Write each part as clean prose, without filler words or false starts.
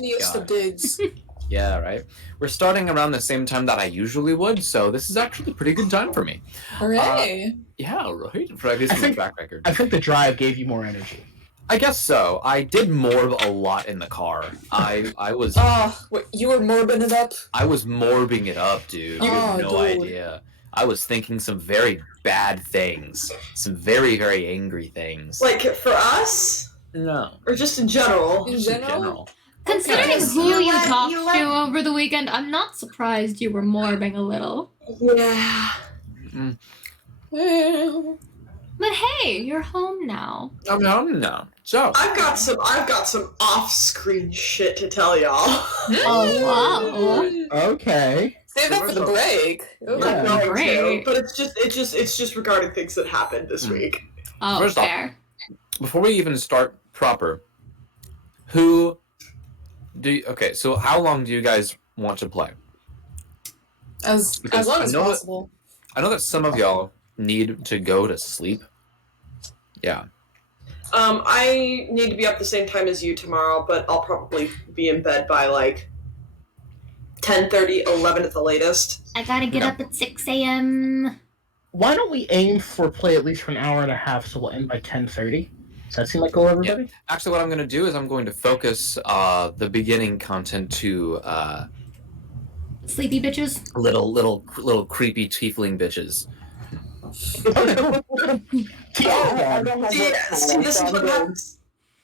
fashionista bigs. Yeah, right. We're starting around the same time that I usually would, so this is actually a pretty good time for me. Hooray! Yeah, right. For at least my track record. I think the drive gave you more energy. I guess so. I did morb a lot in the car. I was. You were morbing it up? I was morbing it up, dude. You have no idea. I was thinking some very bad things. Some very, very angry things. Like, for us? No. Or just in general? In general? Considering who you talked to over the weekend, I'm not surprised you were morbing a little. Yeah. But hey, you're home now. I'm home now. So I've got some off-screen shit to tell y'all. Oh wow. Okay. Save that for the break. Yeah. I'm going Great. to, but it's just regarding things that happened this week. Oh, First off, fair. before we even start proper, so how long do you guys want to play? As long as possible. I know that some of y'all need to go to sleep. Yeah. I need to be up the same time as you tomorrow, but I'll probably be in bed by like 10:30, 11 at the latest. I gotta get up at 6 a.m. Why don't we aim for play at least for an hour and a half, so we'll end by 10:30? Does that seem like go everybody? Yeah. Actually, what I'm going to do is I'm going to focus the beginning content to Sleepy bitches. little creepy tiefling bitches.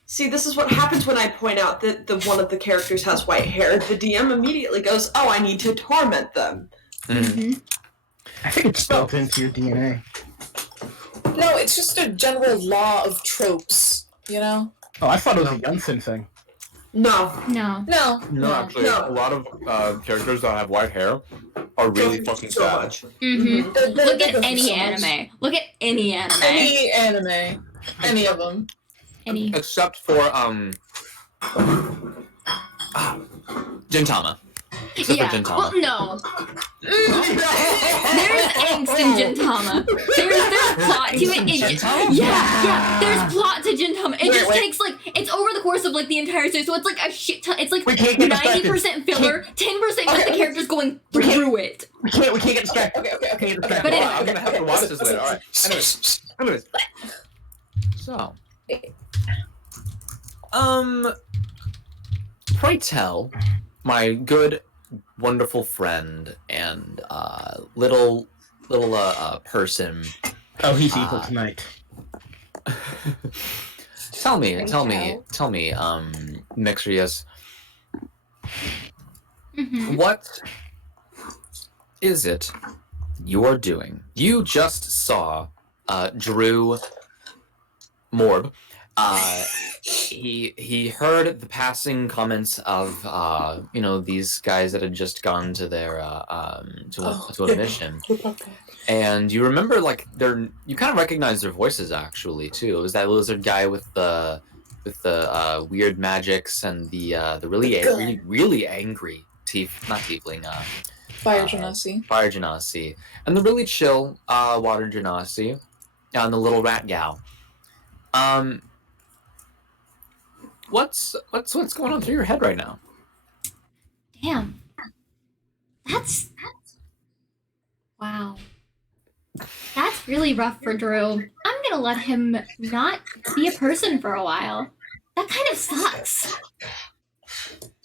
See, this is what happens when I point out that one of the characters has white hair. The DM immediately goes, "Oh, I need to torment them." Mm-hmm. I think it's built into your DNA. No, it's just a general law of tropes, you know? Oh, I thought it was a Yunsen thing. No. Actually, a lot of characters that have white hair are really fucking so sad. much. Mm-hmm. They're Look at different any so much. anime. Look at any anime. Any anime. Any of them. Any. Except for Gintama. Except for Gintama. Well, no. There's angst in Gintama. There's plot to it. Yeah. There's plot to Gintama. It just takes it's over the course of the entire series, so it's like a shit ton. It's like 90% filler, 10% just the characters going through it. We can't get distracted. Okay. But Well, anyway. I'm gonna have to watch this later. All right. Anyways. So. Pray tell, my good, wonderful friend and little person. Oh, he's evil tonight. Tell me, Mexius, what is it you're doing? You just saw Drew Morb. He heard the passing comments of these guys that had just gone to their to a mission, and you remember you kind of recognize their voices actually too. It was that lizard guy with the weird magics and the really angry not tiefling Fire Genasi, and the really chill water Genasi, and the little rat gal. What's going on through your head right now? Damn. That's wow. That's really rough for Drew. I'm gonna let him not be a person for a while. That kind of sucks.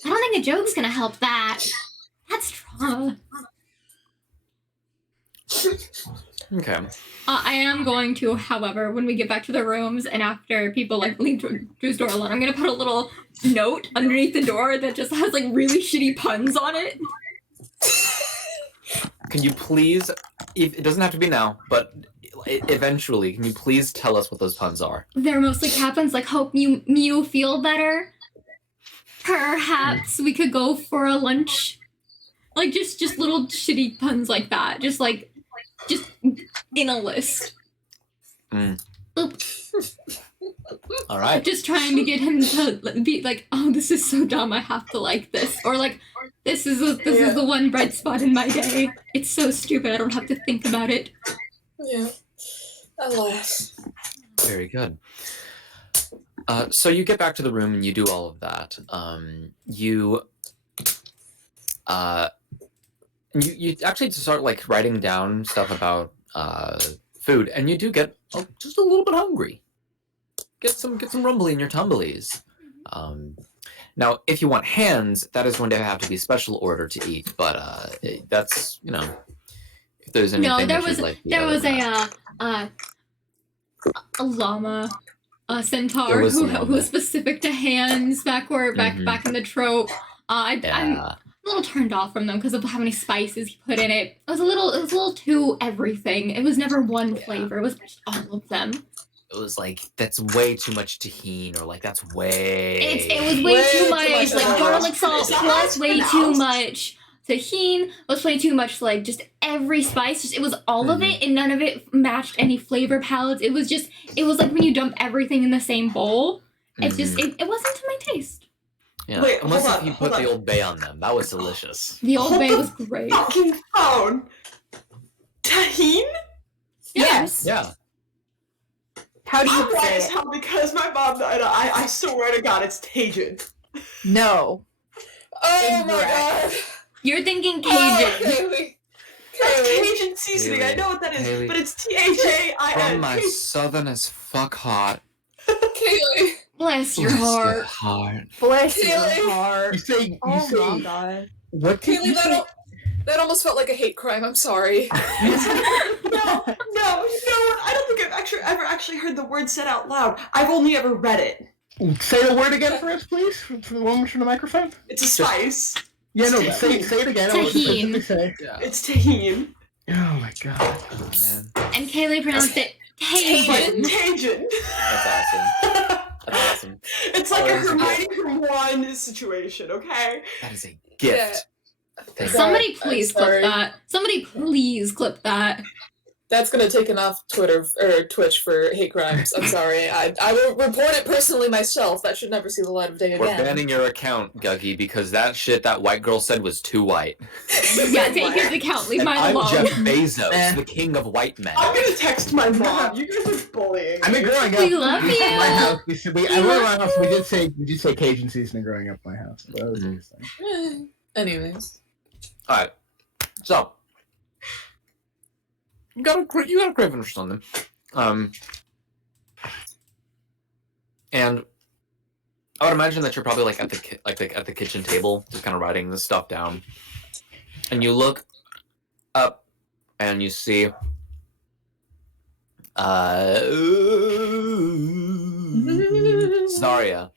I don't think a joke's gonna help that. That's trauma. Okay. I am going to, however, when we get back to the rooms and after people leave Drew's door alone, I'm gonna put a little note underneath the door that just has really shitty puns on it. Can you please, it doesn't have to be now, but eventually, can you please tell us what those puns are? They're mostly happens hope you feel better. Perhaps we could go for a lunch. Just little shitty puns like that. Just in a list. Oops. All right. Just trying to get him to be oh, this is so dumb, I have to like this. Or this is the one bright spot in my day. It's so stupid, I don't have to think about it. Yeah. Alas. Very good. So you get back to the room and you do all of that. You actually start like writing down stuff about food, and you do get just a little bit hungry. Get some rumbly in your tumblies. Now, if you want hands, that is going to have to be special order to eat. But that's if there's anything. No, there that was you'd like there was a llama, a centaur who was specific to hands back in the trope. I'm a little turned off from them because of how many spices he put in it. It was a little too everything. It was never one flavor. It was just all of them. It was like, that's way too much tahini, or like that's way. It was way too much like garlic salt plus way too much tahini, was way too much like just every spice. Just it was all of it, and none of it matched any flavor palettes. It was like when you dump everything in the same bowl. It just it wasn't to my taste. Yeah, Wait, unless hold if on, you put the Old Bay on them, that was delicious. The Old Bay was great. Fucking phone. Tahini? Yes. Yeah. How do you I'm white say as it? hell because my mom died. I swear to God, it's Tajin. No. Oh my Incorrect. god. You're thinking Oh, Cajun. Kaylee. That's Kaylee. Cajun seasoning. I know what that is, Haley. but it's T-H-A-I-N. From my southern as fuck heart. Kaylee. Bless your Bless heart. heart. Bless your Really? heart. You say Oh my god. what did you Kaylee, say? that almost felt like a hate crime. I'm sorry. No, you know what? I don't think I've ever actually heard the word said out loud. I've only ever read it. Say the word again for us, please. One from the microphone. It's a spice. Yeah, no. Say it again. I want to Tahini. say. Yeah. It's tahini. Oh my god. Oh, man. And Kaylee pronounced it Tajin. Tajin. That's awesome. That's awesome. It's like Oh, a that's a Hermione from one situation, okay? That is a gift. Thank you. Somebody God, please I'm sorry. clip that. Somebody please clip that. That's gonna take enough Twitter or Twitch for hate crimes. I'm sorry. I will report it personally myself. That should never see the light of day We're again. banning your account, Guggy, because that shit that white girl said was too white. Yeah, take his account. Leave And mine I'm alone. Jeff Bezos, Eh. the king of white men. I'm gonna text my mom. You guys are bullying. I mean, growing up, We love at you. my house, We I love- my house. We did say Cajun seasoning growing up in my house. So that was Mhm. interesting. Anyways. All right, so you got a craving for something, and I would imagine that you're probably like at the kitchen table, just kind of writing this stuff down, and you look up and you see Cesaria.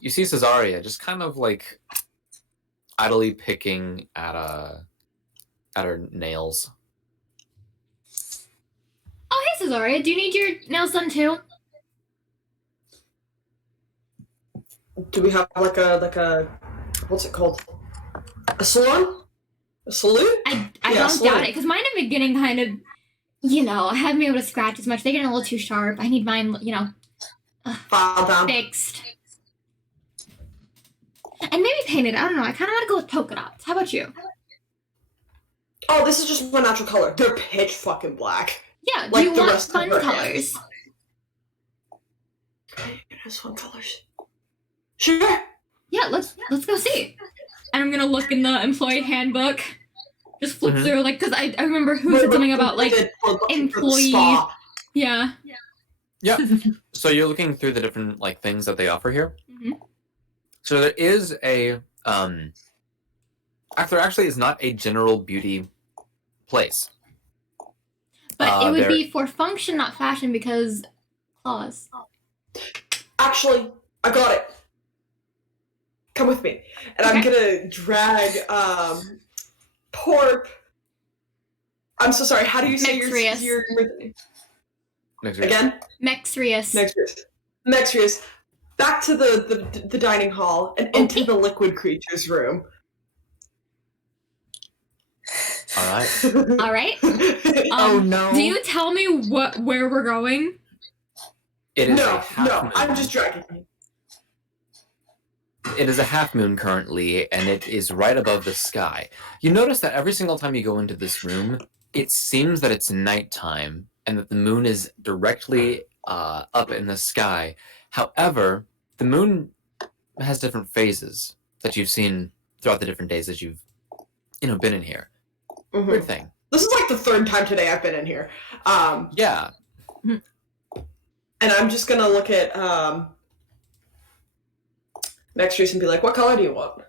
You see Cesaria just kind of like idly picking at her nails. Oh, hey, Cesaria. Do you need your nails done too? Do we have like a what's it called? A salon? A saloon? I Yeah, don't salute. doubt it, because mine have been getting kind of, I haven't been able to scratch as much. They're getting a little too sharp. I need mine, File down. fixed. And maybe painted. I don't know. I kind of want to go with polka dots. How about you? Oh, this is just my natural color. They're pitch fucking black. Yeah, do Like you the want rest of fun her colors? Just fun colors. Sure. Yeah, let's go see. And I'm gonna look in the employee handbook. Just flip Mhm. through, like, because I remember who said something about, like, For the employee- spa. yeah. So you're looking through the different like things that they offer here. Mhm. So there is a there actually is not a general beauty place. But it would there- be for function, not fashion, because claws. Actually, I got it. Come with me. And I'm gonna drag Porp. I'm so sorry. How do you say Mexius. your Next week. again? Mexius. Mexius. Back to the dining hall and into the liquid creature's room. All right. All right. Oh no. Do you tell me where we're going? It is a No, half no, moon. I'm just dragging you. It is a half moon currently, and it is right above the sky. You notice that every single time you go into this room, it seems that it's nighttime and that the moon is directly up in the sky. However, the moon has different phases that you've seen throughout the different days that you've, been in here. Mhm. Weird thing. This is like the third time today I've been in here. Yeah. And I'm just gonna look at Max Reese and be like, what color do you want?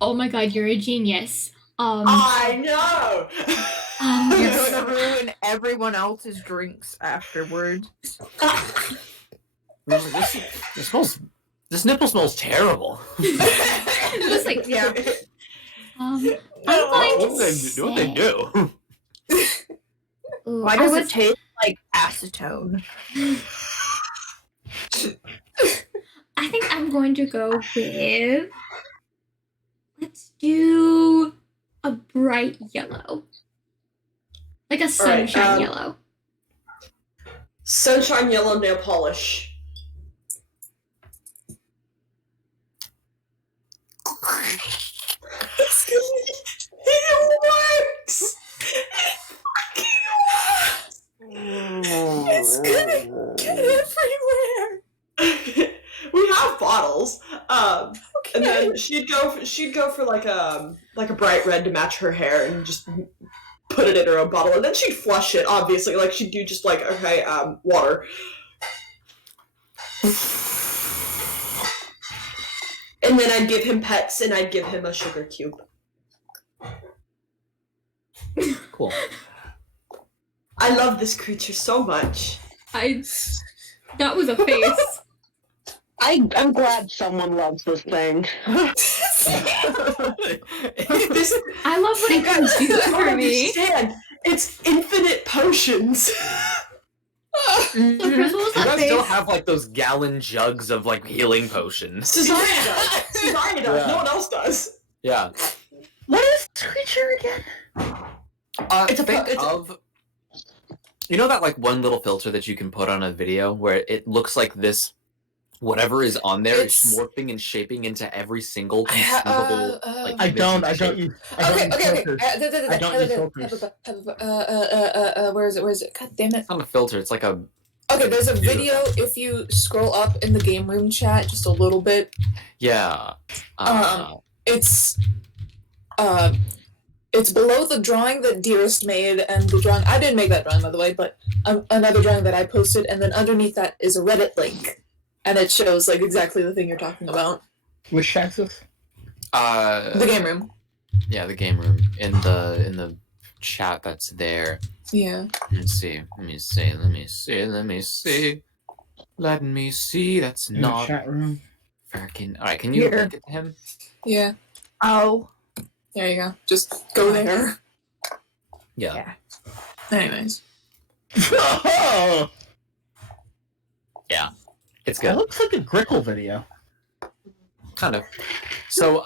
Oh my god, you're a genius. I know! You're gonna ruin everyone else's drinks afterwards. This nipple smells terrible. It's like, Yeah. I'm going to What do they do? Ooh, Why does it taste like acetone? I think I'm going to go with. Let's do a bright yellow. Like a sunshine yellow. Sunshine yellow nail polish. It works! It's gonna get everywhere. We have bottles. Okay. And then she'd go for like a bright red to match her hair and just put it in her own bottle, and then she'd flush it, obviously. Like she'd do just like, okay, water. And then I'd give him pets and I'd give him a sugar cube. Cool. I love this creature so much. That was a face. I'm glad someone loves this thing. This, I love what it can do you don't for me. understand. It's infinite potions. So first, what was You that guys still face? have like those gallon jugs of like healing potions. Cesaria does. Cesaria does. Yeah. No one else does. Yeah. What is this creature again? It's a think it's a- of. You know that like one little filter that you can put on a video where it looks like this, whatever is on there is It's- morphing and shaping into every single I ha- conceivable. uh, I don't use filters. I don't use filters. Where is it? God damn it. It's not a filter. It's like a. Okay, there's a video if you scroll up in the game room chat just a little bit. Yeah. It's below the drawing that Dearest made, and the drawing I didn't make that drawing by the way, but another drawing that I posted, and then underneath that is a Reddit link, and it shows like exactly the thing you're talking about. Which chat's this? The game room. Yeah, the game room in the chat that's there. Yeah. Let me see. Let me see. That's In the not chat room. freaking. All right, can you Here. link it to him? Yeah. Oh. There you go. Just go there. Yeah. Anyways. Oh, It's that good. looks like a Grickle video. Kind of. So,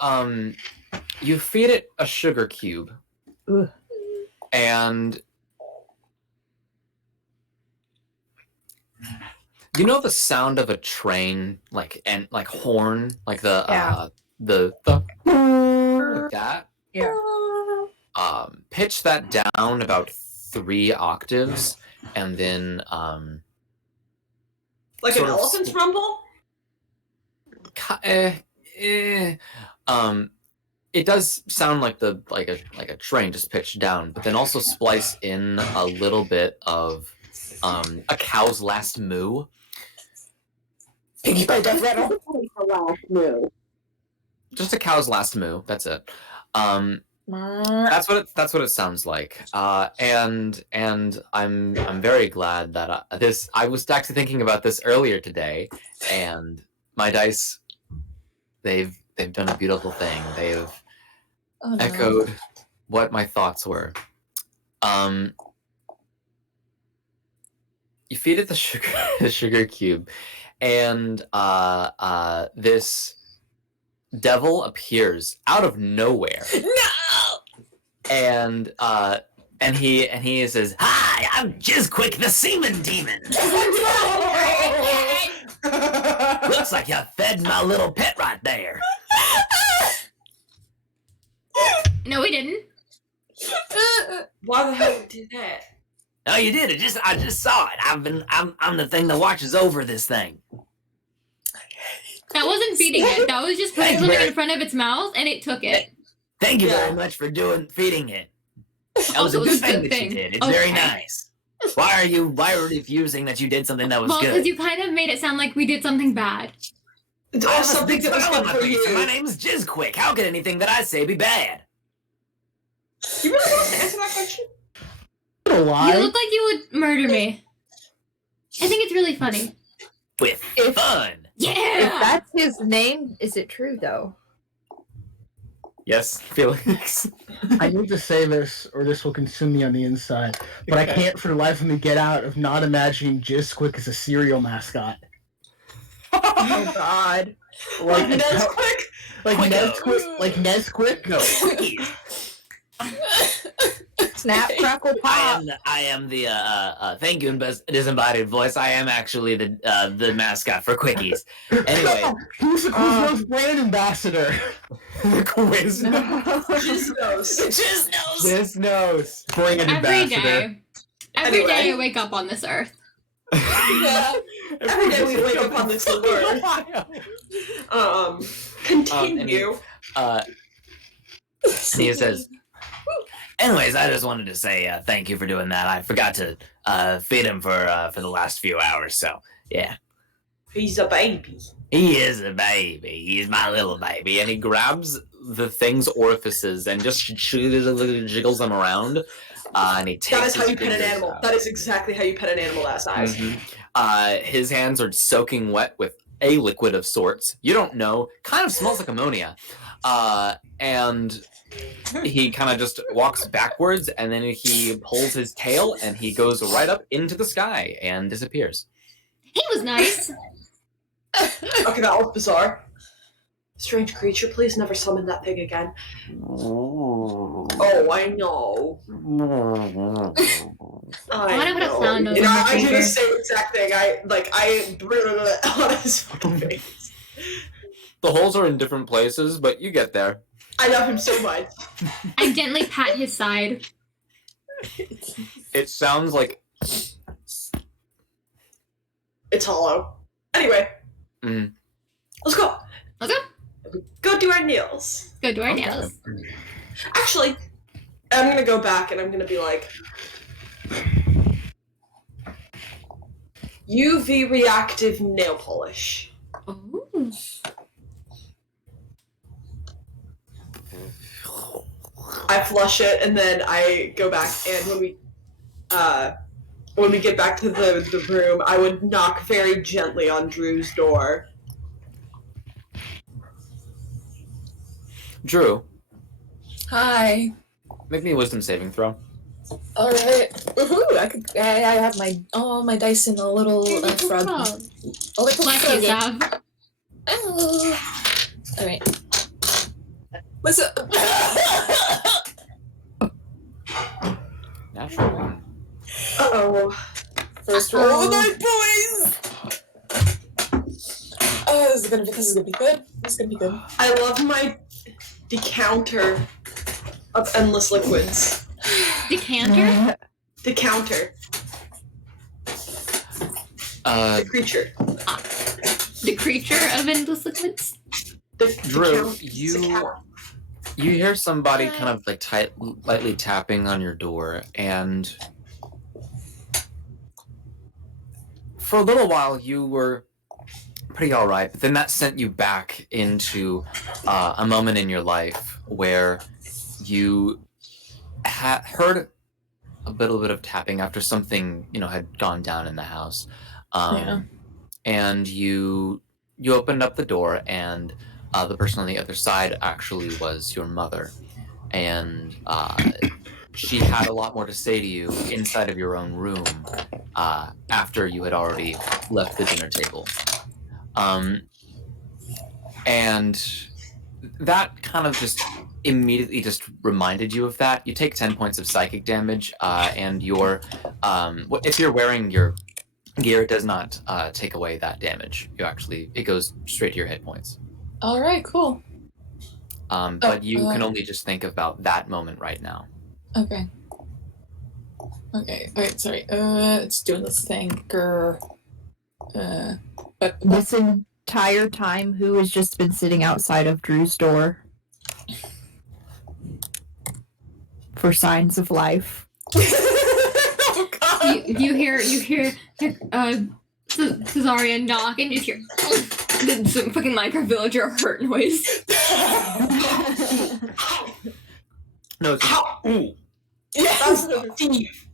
you feed it a sugar cube, Ugh. and you know the sound of a train, like horn, like the Yeah. like that. Yeah. Pitch that down about 3 octaves, and then Like Sort an of elephant's rumble? it does sound like a train just pitched down, but then also splice in a little bit of a cow's last moo. Piggy by death rattle. The last move. Just a cow's last moo. That's it. That's what it sounds like. And I'm very glad that I was actually thinking about this earlier today, and my dice, they've done a beautiful thing. They've Oh, no. echoed what my thoughts were. You feed it the sugar cube, and this devil appears out of nowhere. No! And he says, "Hi, I'm Jizzquick the Seaman Demon. Looks like you fed my little pet right there." No, we didn't. Why the hell would you do that? Oh, you did. I just saw it. I'm the thing that watches over this thing. That wasn't feeding it. That was just putting something in front of its mouth, and it took it. Thank you very much for feeding it. That was Also, a it good was a thing good that you thing. did. It's very nice. Why are you refusing that you did something that was Well, good? because you kind of made it sound like we did something bad. It's I all have a something big that was smile on good my for face, and my you. name's Jizzquick. How can anything that I say be bad? You really want to answer that question? I'm gonna lie. You look like you would murder me. I think it's really funny. With fun. Yeah! If that's his name, is it true though? Yes, Felix. I need to say this, or this will consume me on the inside. But I can't for the life of me get out of not imagining Jizzquick as a cereal mascot. Oh God. Like Nesquik? Like Nesquik. No. Snap, crackle, pop. I am the thank you in disembodied voice. I am actually the mascot for Quickies. Anyway, Who's the Quiznos brand ambassador? the quiz. Just knows. Brand Every ambassador. day. Every Anyway. day I wake up on this earth. Yeah. Every day we wake up on this alert. Continue. Nia says, anyways, I just wanted to say thank you for doing that. I forgot to feed him for the last few hours, so yeah. He's a baby. He is a baby. He's my little baby. And he grabs the thing's orifices and just jiggles them around. And he takes That is how his you pet an fingers animal. out. That is exactly how you pet an animal that size. His hands are soaking wet with a liquid of sorts. You don't know. Kind of smells like ammonia. And he kind of just walks backwards, and then he pulls his tail, and he goes right up into the sky and disappears. He was nice. Okay, that was bizarre. Strange creature, please never summon that thing again. Oh, I know. I wonder what a clown knows You know, about I do creature. the same exact thing. On his fucking face. The holes are in different places, but you get there. I love him so much. I gently pat his side. It sounds like It's hollow. Anyway, let's go. Let's go. Go do our nails. Go do our nails. Actually, I'm gonna go back and I'm gonna be like, UV reactive nail polish. Ooh. I flush it and then I go back, and when we get back to the room, I would knock very gently on Drew's door. Drew. Hi. Make me a wisdom saving throw. All right. Woohoo! I have my dice in a little frog. Oh, A little bless you, froggy. Sav. Oh. All right. What's up? Natural one. Uh-oh. First roll of the night, boys. Oh, this is gonna be good. This is gonna be good. I love my decanter of endless liquids. Decanter? Decanter. The creature. The creature of endless liquids? Drew, you hear somebody kind of like lightly tapping on your door, and for a little while you were pretty all right, but then that sent you back into a moment in your life where you heard a little bit of tapping after something had gone down in the house, and you opened up the door, and the person on the other side actually was your mother, and she had a lot more to say to you inside of your own room after you had already left the dinner table. And that kind of just immediately just reminded you of that. You take 10 points of psychic damage, and if you're wearing your gear, it does not take away that damage. It goes straight to your hit points. All right, cool. But you can only just think about that moment right now. Okay. Okay. All right. Sorry. It's doing this thing. Grr. But Listen entire time, who has just been sitting outside of Drew's door for signs of life? Oh god. You hear Cesaria knock and just hear some fucking Minecraft villager hurt noise. No, it's Ow! Yeah. That's Steve.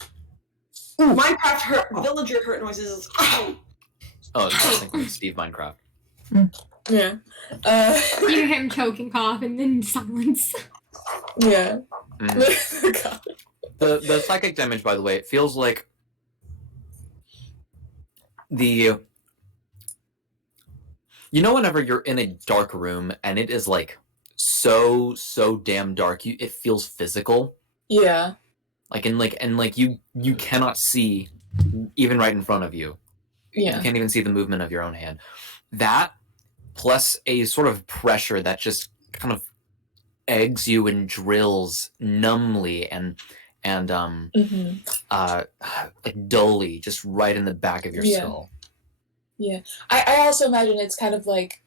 Minecraft villager hurt noises is ow! I was thinking Steve Minecraft. Yeah. You hear him choking cough and then silence. Yeah. Mm. Oh god. The psychic damage, by the way, it feels like whenever you're in a dark room and it is like so damn dark, it feels physical. Yeah. You cannot see even right in front of you. Yeah. You can't even see the movement of your own hand. That plus a sort of pressure that just kind of eggs you and drills numbly and like dully just right in the back of your skull. Yeah. I also imagine it's kind of like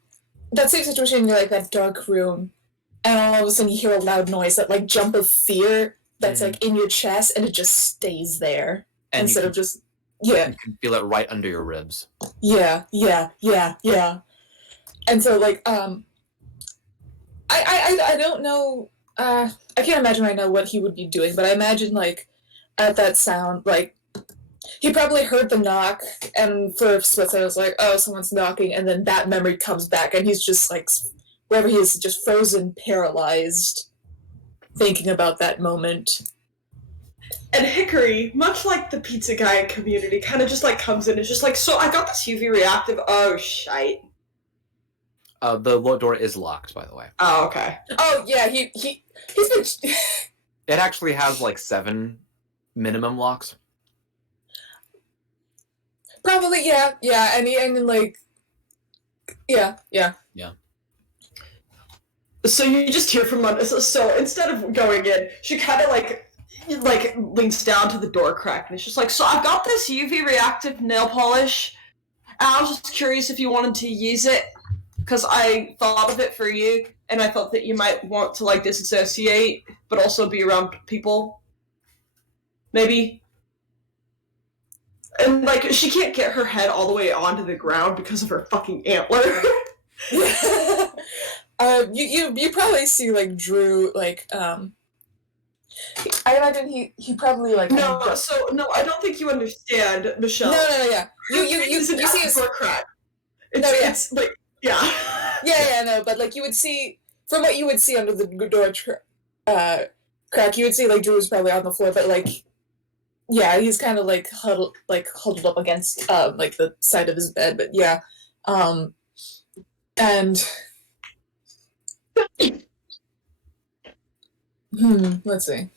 that same situation. You're like that dark room, and all of a sudden you hear a loud noise, that like jump of fear that's like in your chest, and it just stays there And instead you of just you can feel it right under your ribs. Yeah. And so like I don't know, I can't imagine right now what he would be doing, but I imagine like at that sound, like he probably heard the knock, and for a split second I was like, oh, someone's knocking, and then that memory comes back and he's just like wherever he is, just frozen, paralyzed, thinking about that moment. And Hickory, much like the pizza guy community, kind of just like comes in and is just like, so I got this UV reactive. Oh shite. The door is locked, by the way. Oh, okay. Oh yeah, he's been It actually has like 7 minimum locks. probably yeah, and like yeah. So you just hear from under. So instead of going in, she kind of like leans down to the door crack and it's just like, so I've got this UV reactive nail polish, and I was just curious if you wanted to use it, because I thought of it for you, and I thought that you might want to like disassociate, but also be around people. Maybe. And like she can't get her head all the way onto the ground because of her fucking antler. You probably see like Drew like I imagine he probably like No, I don't think you understand, Michelle. No, yeah. You see his door crack. It's like yeah. Yeah, no, but like you would see from what you would see under the door crack, you would see like Drew was probably on the floor, but like yeah, he's kind of like huddled up against like the side of his bed, but yeah, and let's see.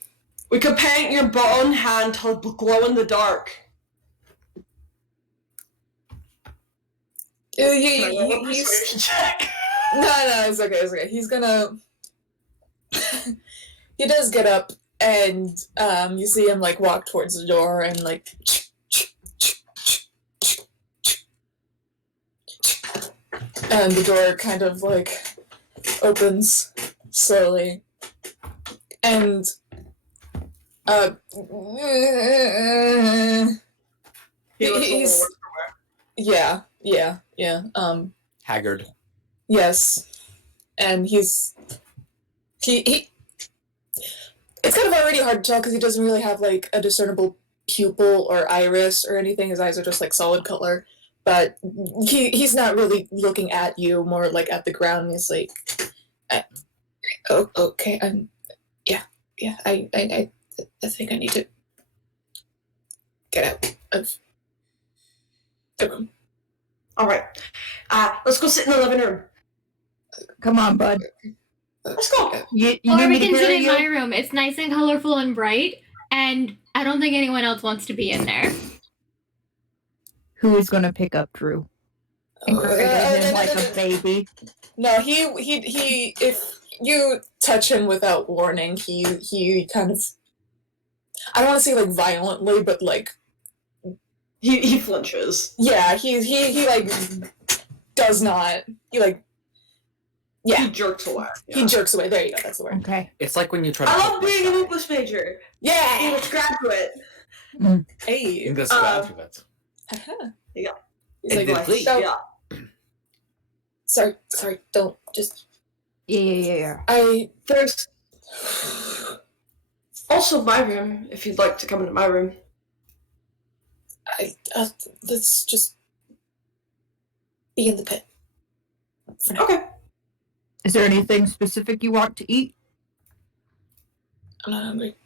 We could paint your bone hand to glow in the dark. He's check. No, it's okay. He's gonna. He does get up, and you see him like walk towards the door, and like. And the door kind of like opens slowly, and he's yeah. Haggard. Yes, and he. It's kind of already hard to tell because he doesn't really have like a discernible pupil or iris or anything. His eyes are just like solid color, but he's not really looking at you, more like at the ground. He's like, "Oh, okay, I think I need to get out of the room." All right, let's go sit in the living room. Come on, bud. Let's go. You Or need we me to can sit carry in you? my room. It's nice and colorful and bright, and I don't think anyone else wants to be in there. Who is going to pick up Drew and cradle him like a baby? No, he. If you touch him without warning, he kind of. I don't want to say like violently, but like. He flinches. Yeah, he like does not. He yeah. He jerks away. Yeah. He jerks away. There you go. That's the word. Okay. It's like when you try to. I love poke my being an eye. English major. Yeah. English graduate. Hey. English graduate. Haha. Yeah. He's like, Indeed. so, Yeah. sorry. Don't just. Yeah. There's also my room, if you'd like to come into my room. Let's just be in the pit. For now. Okay. Is there anything specific you want to eat? I'm not hungry.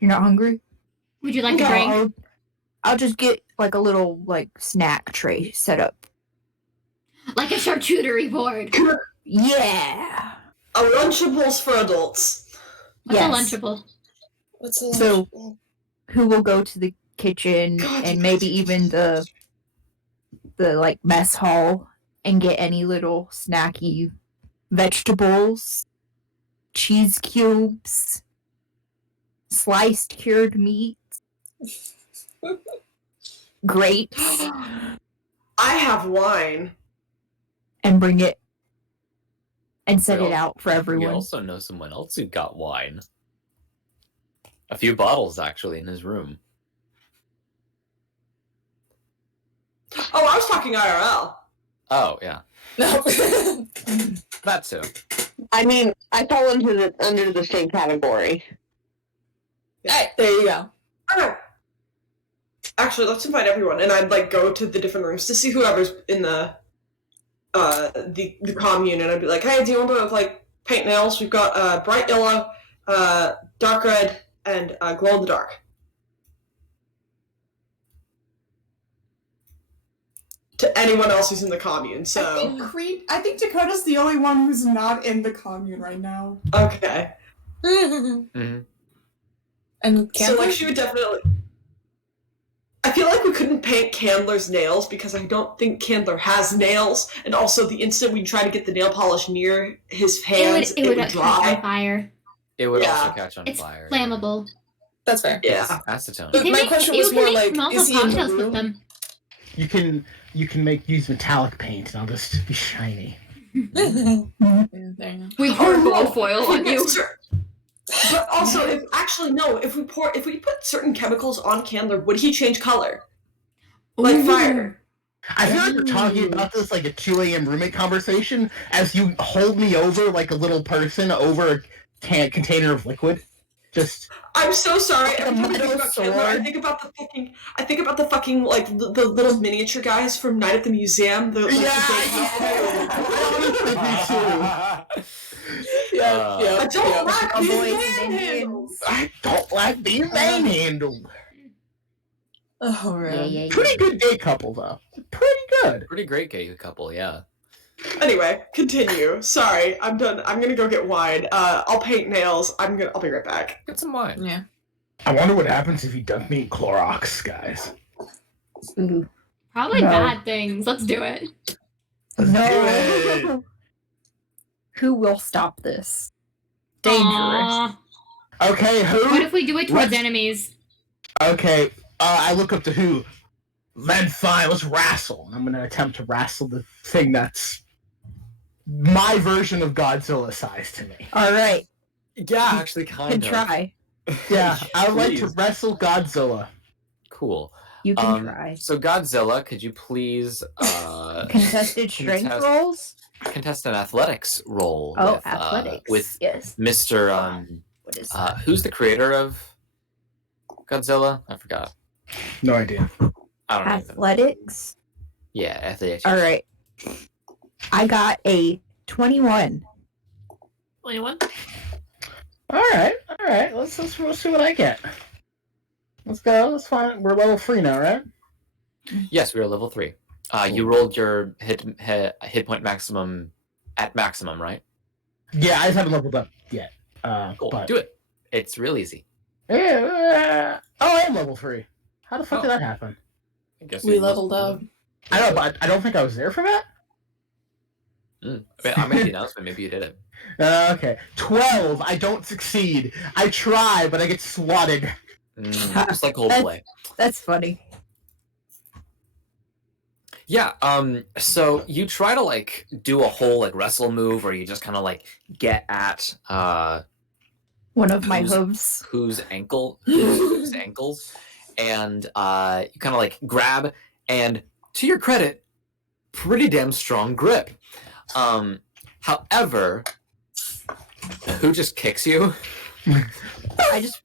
You're not hungry? Would you like a drink? I'll just get like a little snack tray set up. Like a charcuterie board. Yeah. A Lunchables for adults. What's Yes. a Lunchable? What's the So- Who will go to the kitchen God, and you maybe guys- even the mess hall and get any little snacky vegetables, cheese cubes, sliced cured meat, grapes, I have wine. and bring it and set it Well, out for We everyone. also know someone else who got wine. A few bottles, actually, in his room. Oh, I was talking IRL. Oh, yeah. No. That too. I mean, I fall under the same category. Hey, there you go. Okay. Actually, let's invite everyone, and I'd go to the different rooms to see whoever's in the commune, and I'd be like, hey, do you want to paint nails? We've got bright yellow, dark red, and glow in the dark. To anyone else who's in the commune, I so think Dakota's the only one who's not in the commune right now. okay. Mm-hmm. And So she would definitely. I feel like we couldn't paint Candler's nails because I don't think Candler has nails, and also the instant we try to get the nail polish near his hands, It would catch dry. on fire. It would Yeah. also catch on It's fire. flammable. That's fair. Yeah. Acetone. But my question was you more can like, make multiple is he in the cocktails with room? them. You can use metallic paint and I'll just be shiny. There you go. We pour Oh, gold foil on you. But also, if we put certain chemicals on Candler, would he change color? Like Ooh. fire. I feel like we're talking about this like a 2 a.m. roommate conversation as you hold me over like a little person over a container of liquid. Just I'm so sorry. Like a Every time I think metal about Candler, I sword. think about the fucking the little miniature guys from Night at the Museum. The Yeah. I don't like Cowboys these and manhandles. I don't like being manhandled. Oh, man. Yeah. Pretty good gay couple though. Pretty good. Pretty great gay couple, yeah. Anyway, continue. Sorry, I'm done. I'm gonna go get wine. I'll paint nails. I'll be right back. Get some wine. Yeah. I wonder what happens if you dunk me in Clorox, guys. Ooh. Probably No. bad things. Let's do it. No. Who will stop this? Dangerous. Aw. Okay, What who? if we do it towards Let's- enemies? Okay, I look up to who? Then fine, let's wrestle. I'm gonna attempt to wrestle the thing that's my version of Godzilla size to me. All right, Yeah, actually, kind can of. try. Yeah, I would like to Please. wrestle Godzilla. Cool. You can try. So Godzilla, could you please Contested strength contest- rolls. contest an athletics roll? Oh, with, athletics. with yes. Mr. What is Who's the creator of Godzilla? I forgot. No idea. I don't know. athletics? Yeah, athletics. All right. I got a 21. 21. All right. Let's see what I get. Let's go. Let's find. We're level 3 now, right? Yes, we are level 3. You rolled your hit point maximum at maximum, right? Yeah, I just haven't leveled up yet. Cool. But Do it. It's real easy. I am level 3. How the fuck did Oh. that happen? I guess We you leveled must- up. I know, but I don't think I was there for that. I made the announcement. Maybe you did it. Okay, 12. I don't succeed. I try, but I get swatted. Just like Coldplay. That's funny. Yeah, so you try to like do a whole like wrestle move where you just kind of like get at One of my whose- hooves. whose ankles, and you kind of like grab, and to your credit, pretty damn strong grip. However, who just kicks you? I just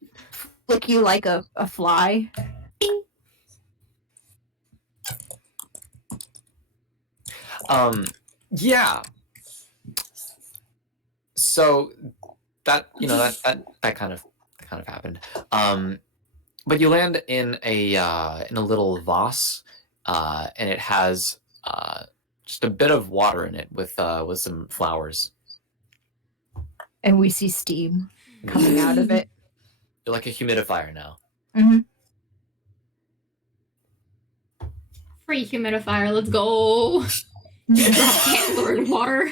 flick you like a fly. Yeah. So that that kind of happened. But you land in a little vase, and it has just a bit of water in it with some flowers. And we see steam coming out of it. You're like a humidifier now. Mm-hmm. Free humidifier, let's go. Drop candle in water.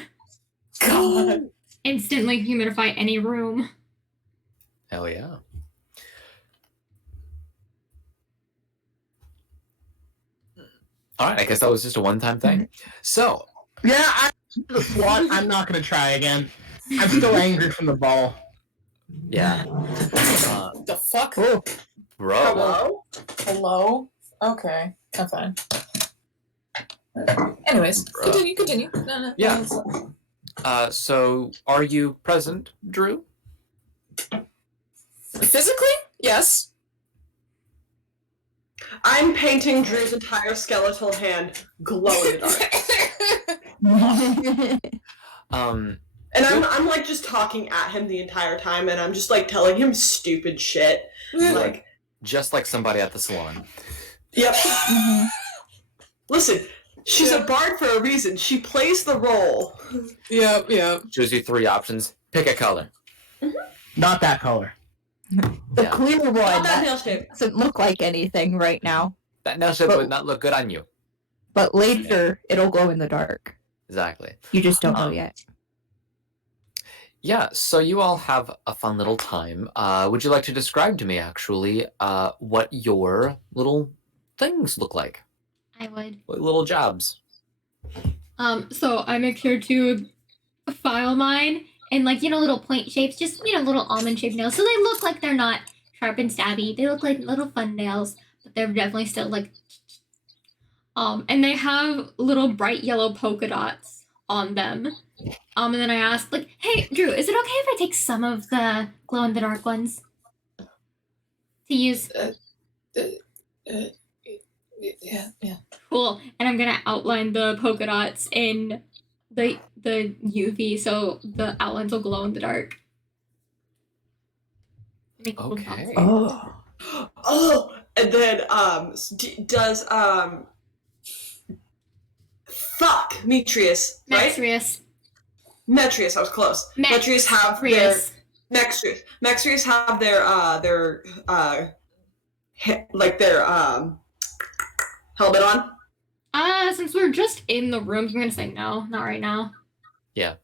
God. Instantly humidify any room. Hell yeah. All right, I guess that was just a one-time thing. So, Yeah, I'm not gonna try again. I'm still angry from the ball. yeah. The fuck? Oh, Bro. Hello? Hello? Okay, I'm fine. Anyways, Bruh. continue. No, Yeah. it's fine. So are you present, Drew? Physically? Yes. I'm painting Drew's entire skeletal hand glow in the dark. And I'm like just talking at him the entire time, and I'm just like telling him stupid shit. Like, Just like somebody at the salon. yep. Listen, she's a bard for a reason. She plays the role. Yep. Shows you three options. Pick a color. not that color. The Yeah. clear one Not that that nail shape. doesn't look like anything right now, That nail shape But- would not look good on you. but later it'll glow in the dark. Exactly. You just don't know yet. Yeah, so you all have a fun little time. Would you like to describe to me, actually, what your little things look like? I would. What little jobs? So I make sure to file mine in like, little point shapes, just, little almond shaped nails. So they look like they're not sharp and stabby. They look like little fun nails, but they're definitely still like, and they have little bright yellow polka dots on them. And then I asked, like, hey, Drew, is it okay if I take some of the glow in the dark ones to use? Yeah. Cool. And I'm gonna outline the polka dots in the UV so the outlines will glow in the dark. Make little dots. Okay. Oh, and then does fuck Metrius, right? Metrius. Metrius, I was close. Metrius have their Metrius have their helmet on. Since we're just in the rooms, I'm gonna say no, not right now. Yeah.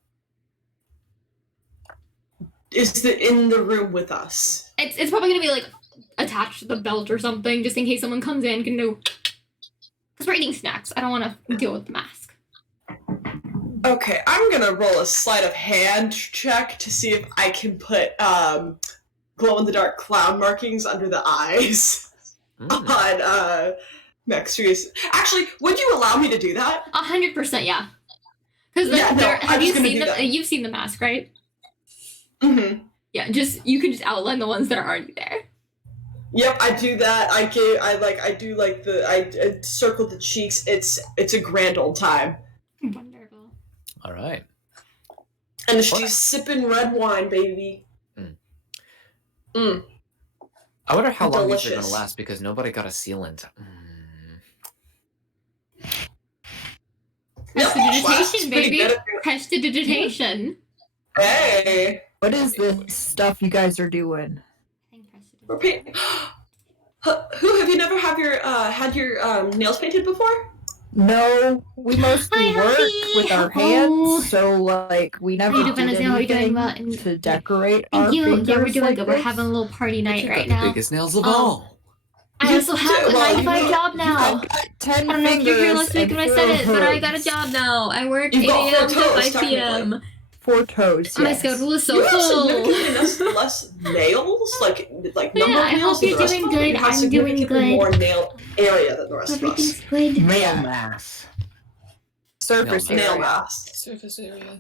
Is in the room with us? It's probably gonna be like attached to the belt or something, just in case someone comes in can do. Because we're eating snacks. I don't want to deal with the mask. Okay, I'm gonna roll a sleight of hand check to see if I can put glow in the dark clown markings under the eyes on Mexius. Actually, would you allow me to do that? 100%, yeah. Because I'm just gonna do that. You've seen the mask, right? Mm-hmm. Yeah, you can just outline the ones that are already there. Yep, I do that. I circle the cheeks. It's a grand old time. Wonderful. All right. And she's sipping red wine, baby. I wonder how long these are going to Delicious. last because nobody got a sealant. Prestidigitation, pretty baby. good. Prestidigitation. Hey. What is this stuff you guys are doing? Repeat. Who have you never had your nails painted before? No, we mostly Hi, work Huffy. with our Oh. hands, so like we never How you did doing, Isaiah? How you doing? anything Well, and- to decorate our Thank you. fingers Yeah, we're doing like good. We're this. having a little party night You right got the now. biggest nails of all. I also have a Well, 9 to 5 job now. 10 I don't know if you're here fingers last week when I and said it, but I 4 got a toes. job now. I work You've 8 got 4 a.m. to toes, 5 p.m. 4 toes, My yes. schedule is so You have full. significantly less nails, like Yeah, number of I nails hope than you're the rest doing of them. good. You have I'm doing significantly good. more nail area than the rest of us. Everything's good. Male mass. Surface No, Nail area. mass. Surface area.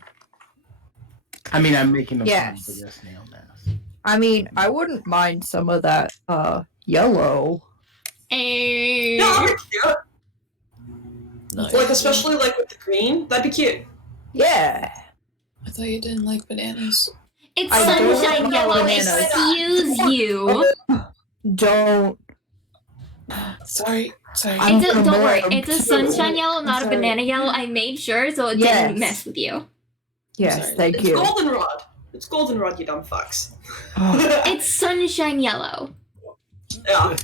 I mean, I'm making them Yes. fun, but yes, nail mass. I mean, I wouldn't mind some of that, yellow. Hey. Yeah, that'd be cute. Nice. Like, especially like with the green, that'd be cute. Yeah. I thought you didn't like bananas. It's I don't sunshine like yellow. bananas. Excuse you. Don't. Sorry. I'm Don't worry. gonna It's a move. sunshine yellow, not a sorry. banana yellow. I made sure so it Yes. didn't mess with you. Yes, Sorry. thank It's you. goldenrod. It's goldenrod, you dumb fucks. Oh, It's sunshine yellow. Yeah.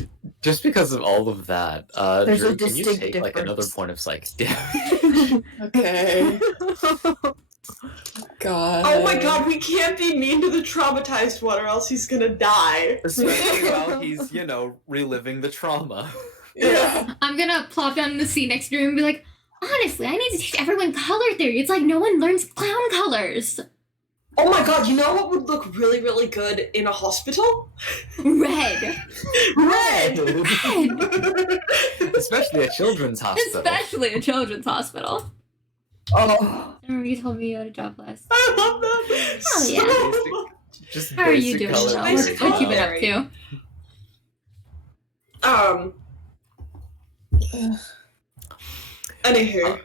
Just because of all of that, There's a Drew, can you distinct take like another difference. point of psych? Okay. God. Oh my god, we can't be mean to the traumatized one or else he's gonna die. Especially while he's, reliving the trauma. Yeah. I'm gonna plop down in the seat next to him and be like, honestly, I need to teach everyone color theory. It's like no one learns clown colors. Oh my god, you know what would look really, really good in a hospital? Red. Red! Red. Especially a children's hospital. Especially a children's hospital. oh. I remember you told me you had a job list. I love that. Oh, yeah. So much. Just How are you basic doing, color though? theory. What you been up to? Anywho.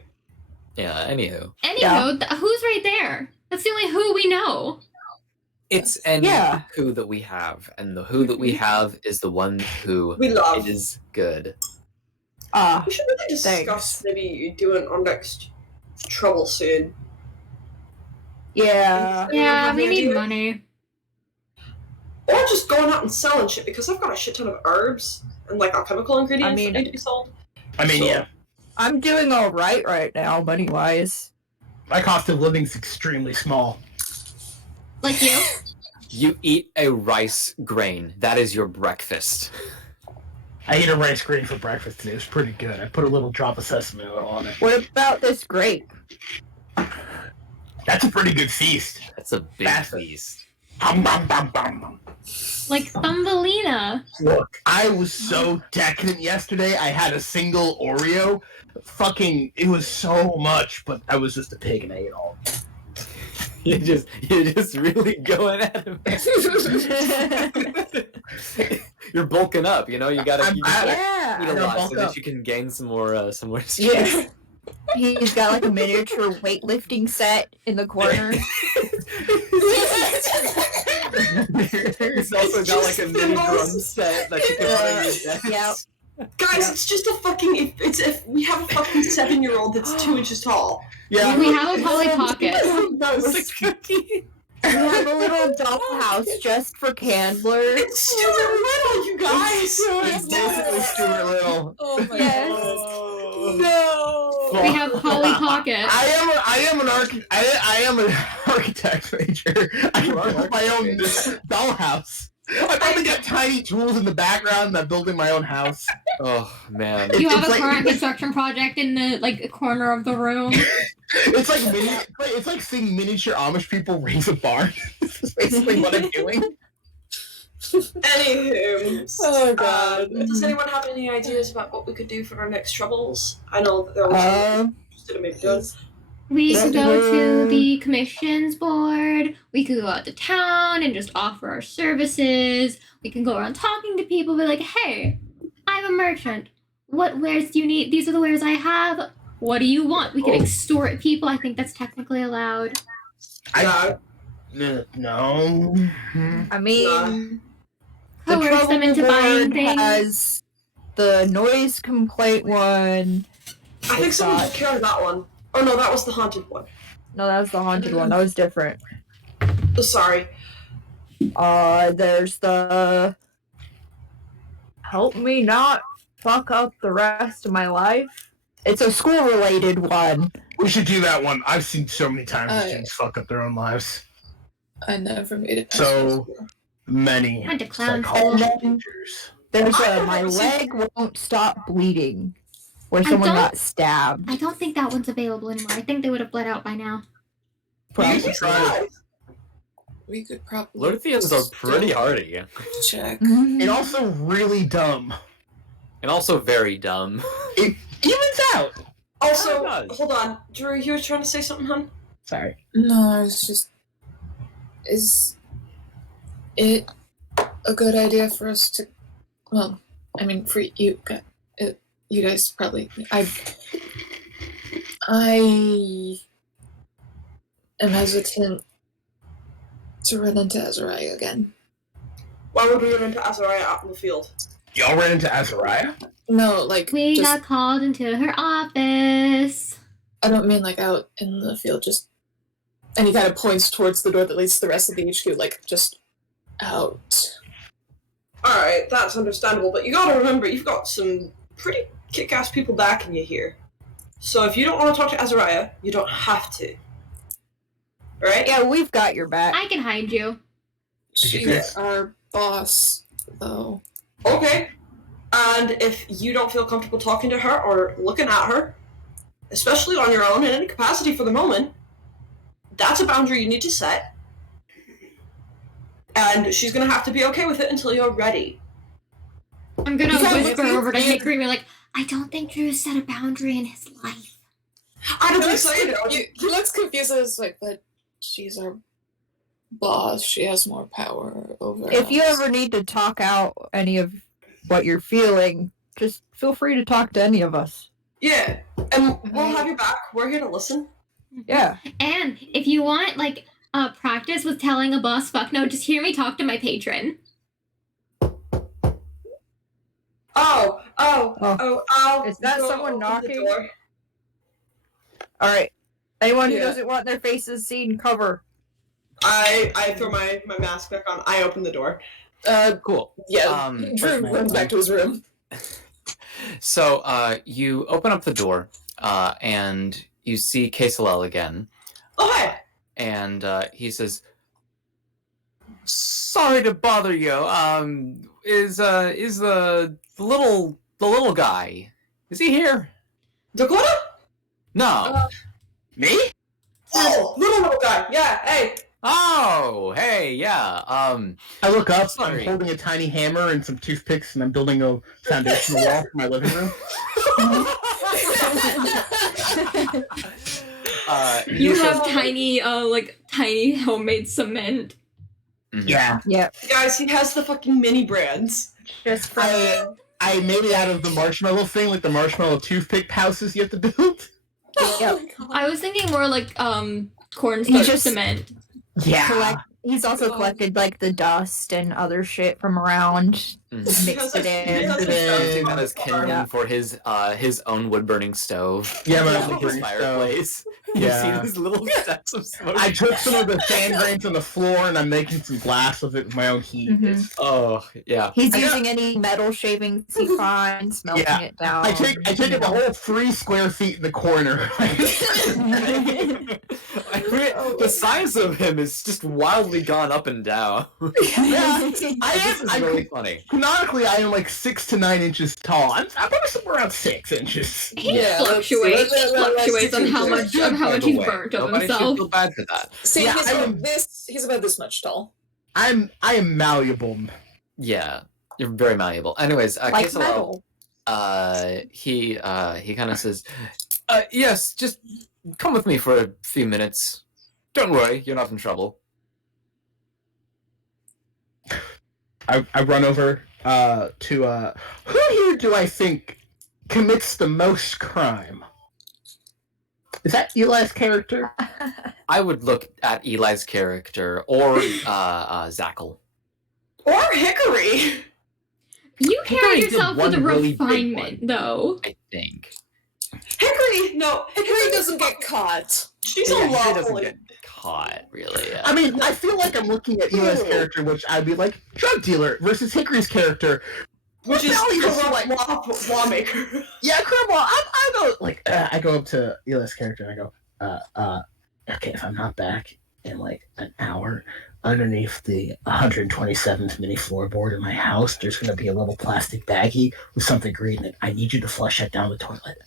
Yeah, anywho. Anywho, Yeah. who's right there? That's the only who we know. It's any Yeah. who that we have, and the who that we have is the one who We love. is good. We should really discuss Thanks. maybe doing our next trouble soon. Yeah. Anyone Yeah, have we any need idea? money. Or just going out and selling shit because I've got a shit ton of herbs and like alchemical ingredients mean- that need to be sold. I mean, So- yeah. I'm doing alright right now, money wise. My cost of living's extremely small. Like you? You eat a rice grain. That is your breakfast. I ate a rice grain for breakfast today. It was pretty good. I put a little drop of sesame oil on it. What about this grape? That's a pretty good feast. That's a big That's- feast. Hum, bum, bum, bum, bum. Like Thumbelina. Look, I was so decadent yesterday. I had a single Oreo. Fucking, it was so much, but I was just a pig and I ate all of it. You're just really going at him. You're bulking up, you gotta, I'm- you just gotta Yeah. eat a I lot bulk so that up. you can gain some more strength. Yeah. He's got like a miniature weightlifting set in the corner. He's also got like a mini drum set that you can put on your desk. Yep. Guys, it's just a fucking. If we have a fucking 7-year-old that's 2 inches tall. Yeah. We have a Polly Pocket. It's a cookie. We have a little dollhouse just for Candler. It's Stuart Little, you guys. It's basically Stuart Little. Oh my Yes. god. No. We have Polly Pocket. I am an architect major. I can You are an build my own architect dollhouse. I probably got tiny tools in the background and I'm building my own house. Oh man. You have It's a like- current construction project in the corner of the room. It's like it's like seeing miniature Amish people raise a barn. This is basically what I'm doing. Anywho. Oh god. Does anyone have any ideas about what we could do for our next troubles? I know that there are interested in maybe doing. We could go to Um, the commissions board. We could go out to town and just offer our services. We can go around talking to people, be like, hey, I'm a merchant. What wares do you need? These are the wares I have. What do you want? We could extort people. I think that's technically allowed. No. I mean, the Coerce them into trouble buying board things. has the noise complaint one. I think someone took care of that one. Oh no, that was the haunted one. No, that was the haunted one. That was different. Oh, sorry. There's the help me not fuck up the rest of my life. It's a school-related one. We should do that one. I've seen so many times Oh, yeah. students fuck up their own lives. I never made it. So many Went to clown psychology school. teachers. There's my leg won't stop bleeding. Where I someone don't- got stabbed. I don't think that one's available anymore. I think they would have bled out by now. Probably. We could probably Lothians are pretty hardy. check. And also really dumb. And also very dumb. It evens out. Also, Oh, it does. hold on. Drew, you were trying to say something, hun? Sorry. No, it's just. Is it a good idea for us to? Well, I mean, for you guys probably. I am hesitant to run into Azariah again. Why would we run into Azariah out in the field? Y'all ran into Azariah? No, like We just, got called into her office. I don't mean like out in the field, just. And he kind of points towards the door that leads to the rest of the HQ, like just out. Alright, that's understandable, but you gotta remember, you've got some pretty kick-ass people backing you here. So if you don't want to talk to Azariah, you don't have to. Right? Yeah, we've got your back. I can hide you. She's our boss, though. Okay. And if you don't feel comfortable talking to her or looking at her, especially on your own in any capacity for the moment, that's a boundary you need to set. And she's gonna have to be okay with it until you're ready. I'm gonna Yeah, whisper we- over to we- Hickory and be like, I don't think Drew set a boundary in his life. I don't He think so either. looks confused. I was like, but she's our boss. She has more power over If you us. ever need to talk out any of what you're feeling, just feel free to talk to any of us. Yeah. And we'll have your back. We're here to listen. Yeah. And if you want, like, practice with telling a boss fuck no, just hear me talk to my patron. I'll Is that go someone open the knocking? door. All right. Anyone who Yeah. doesn't want their faces seen, cover. I throw my mask back on. I open the door. Cool. Yeah, Drew runs back to his room. So you open up the door and you see Kesalel again. Oh, hi. And he says, "Sorry to bother you. Is the little guy? Is he here?" Dakota? No. Me? Oh, little guy. Yeah, hey. Oh, hey, yeah. I look up, Sorry. I'm holding a tiny hammer and some toothpicks, and I'm building a foundational wall for my living room. You he have says- tiny homemade cement. Mhm. Yeah. Yep. Guys, he has the fucking mini brands. Just for I made it out of the marshmallow thing, like the marshmallow toothpick houses you have to build. Yep. I was thinking more like cornstarch just- cement. Yeah. He's also collected like the dust and other shit from around, Mhm. mixed it He in. has It a Using is. that as kindling Yeah. for his own wood burning stove. Yeah, my Using own his wood-burning fireplace. You Yeah. see these little stacks of smoke. I took some of the sand grains on the floor and I'm making some glass with it with my own heat. Mhm. It's- Oh yeah. He's I got- using any metal shavings he finds, melting Yeah. it down. I take it the whole 3 square feet in the corner. I mean, the size of him is just wildly gone up and down. Yeah. This I is really funny. Canonically, I am like 6 to 9 inches tall. I'm probably somewhere around 6 inches. He Yeah, fluctuates. let's Fluctuates on how let's much By the he's way, burnt of nobody should himself. feel bad for that. See, Yeah, he's, I about am- he's about this much tall. I am malleable. Yeah, you're very malleable. Anyways, like Kesalel, metal. he kind of says, "Yes, just come with me for a few minutes. Don't worry, you're not in trouble." I run over to who here do I think commits the most crime? Is that Eli's character? I would look at Eli's character or Zackle. Or Hickory. You Hickory carry did yourself one with a really big refinement, one. though. I think. Hickory, no. Hickory doesn't get caught. She's Yeah, a he lawful. doesn't get caught, really. Yeah. I mean, I feel like I'm looking at Eli's character, which I'd be like drug dealer, versus Hickory's character, Which is Well, he's corrupt like- lawmaker. yeah, criminal. I go like I go up to Eli's character and I go, okay, if I'm not back in like an hour, underneath the 127th mini floorboard in my house, there's going to be a little plastic baggie with something green in it. I need you to flush that down the toilet.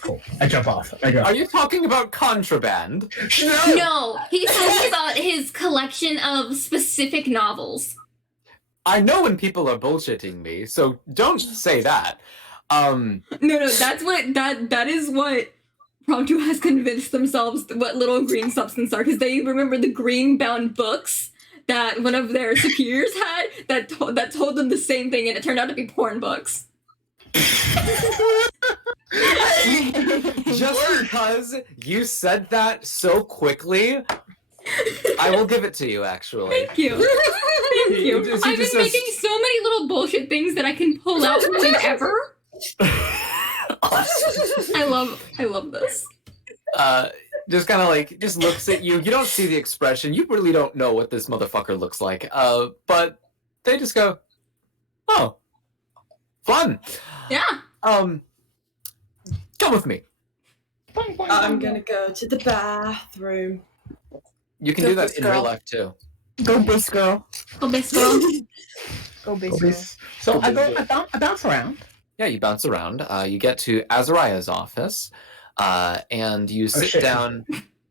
Cool. I jump off. I go. Are you talking about contraband? No, he's talking about his collection of specific novels. I know when people are bullshitting me, so don't say that. No, that is what Promptu has convinced themselves what little green substance are, because they remember the green bound books that one of their superiors had that told them the same thing, and it turned out to be porn books. Just because you said that so quickly, I will give it to you, actually. Thank you. Thank you. I've been making so many little bullshit things that I can pull out whenever. I love this. Just kind of like, just looks at you. You don't see the expression. You really don't know what this motherfucker looks like. But they just go, oh, fun. Yeah. Come with me. I'm gonna go to the bathroom. You can do that in real life too. Go Biss girl. Go Biss girl. Go Biss girl. So I bounce around. Yeah, you bounce around. You get to Azariah's office, and you sit down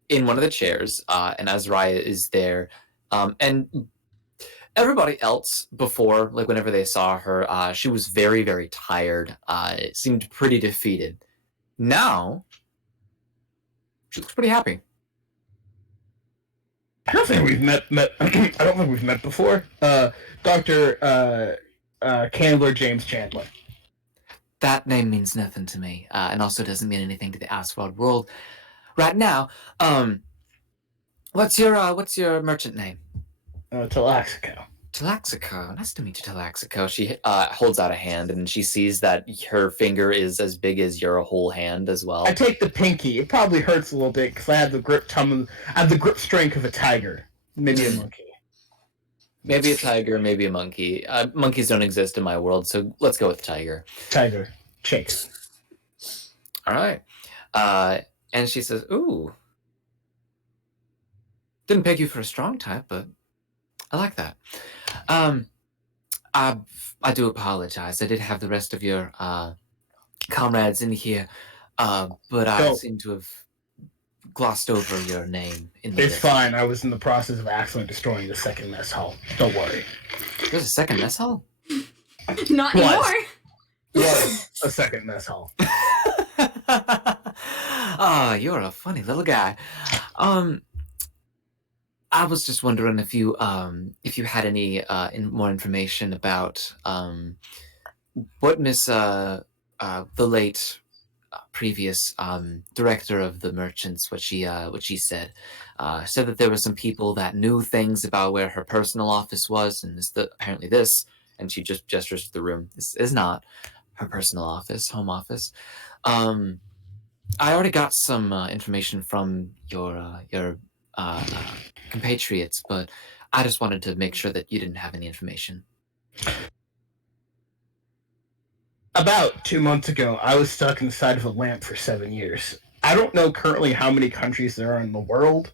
in one of the chairs, and Azariah is there. And everybody else before, like whenever they saw her, she was very, very tired. It seemed pretty defeated. Now, she looks pretty happy. I don't think we've met. I don't think we've met before. Dr. Candler James Chandler. That name means nothing to me, and also doesn't mean anything to the Asphalt world right now. What's your merchant name? Talaxico. Talaxico. Nice to meet you, Talaxico. She holds out a hand, and she sees that her finger is as big as your whole hand as well. I take the pinky. It probably hurts a little bit because I have the grip strength of a tiger, maybe a monkey. Maybe a tiger, maybe a monkey. Monkeys don't exist in my world, so let's go with tiger. Tiger. Shake. All right. And she says, ooh. Didn't peg you for a strong type, but I like that. I do apologize. I did have the rest of your comrades in here, but I seem to have glossed over your name. It's fine. I was in the process of accidentally destroying the second mess hall. Don't worry. There's a second mess hall? Not anymore. Was a second mess hall. Ah, you're a funny little guy. I was just wondering if you had any more information about what Miss the late previous director of the merchants, what she said. Said that there were some people that knew things about where her personal office was, and apparently this, and she just gestures to the room. This is not her personal office, home office. I already got some information from your compatriots, but I just wanted to make sure that you didn't have any information. About 2 months ago, I was stuck inside of a lamp for 7 years. I don't know currently how many countries there are in the world,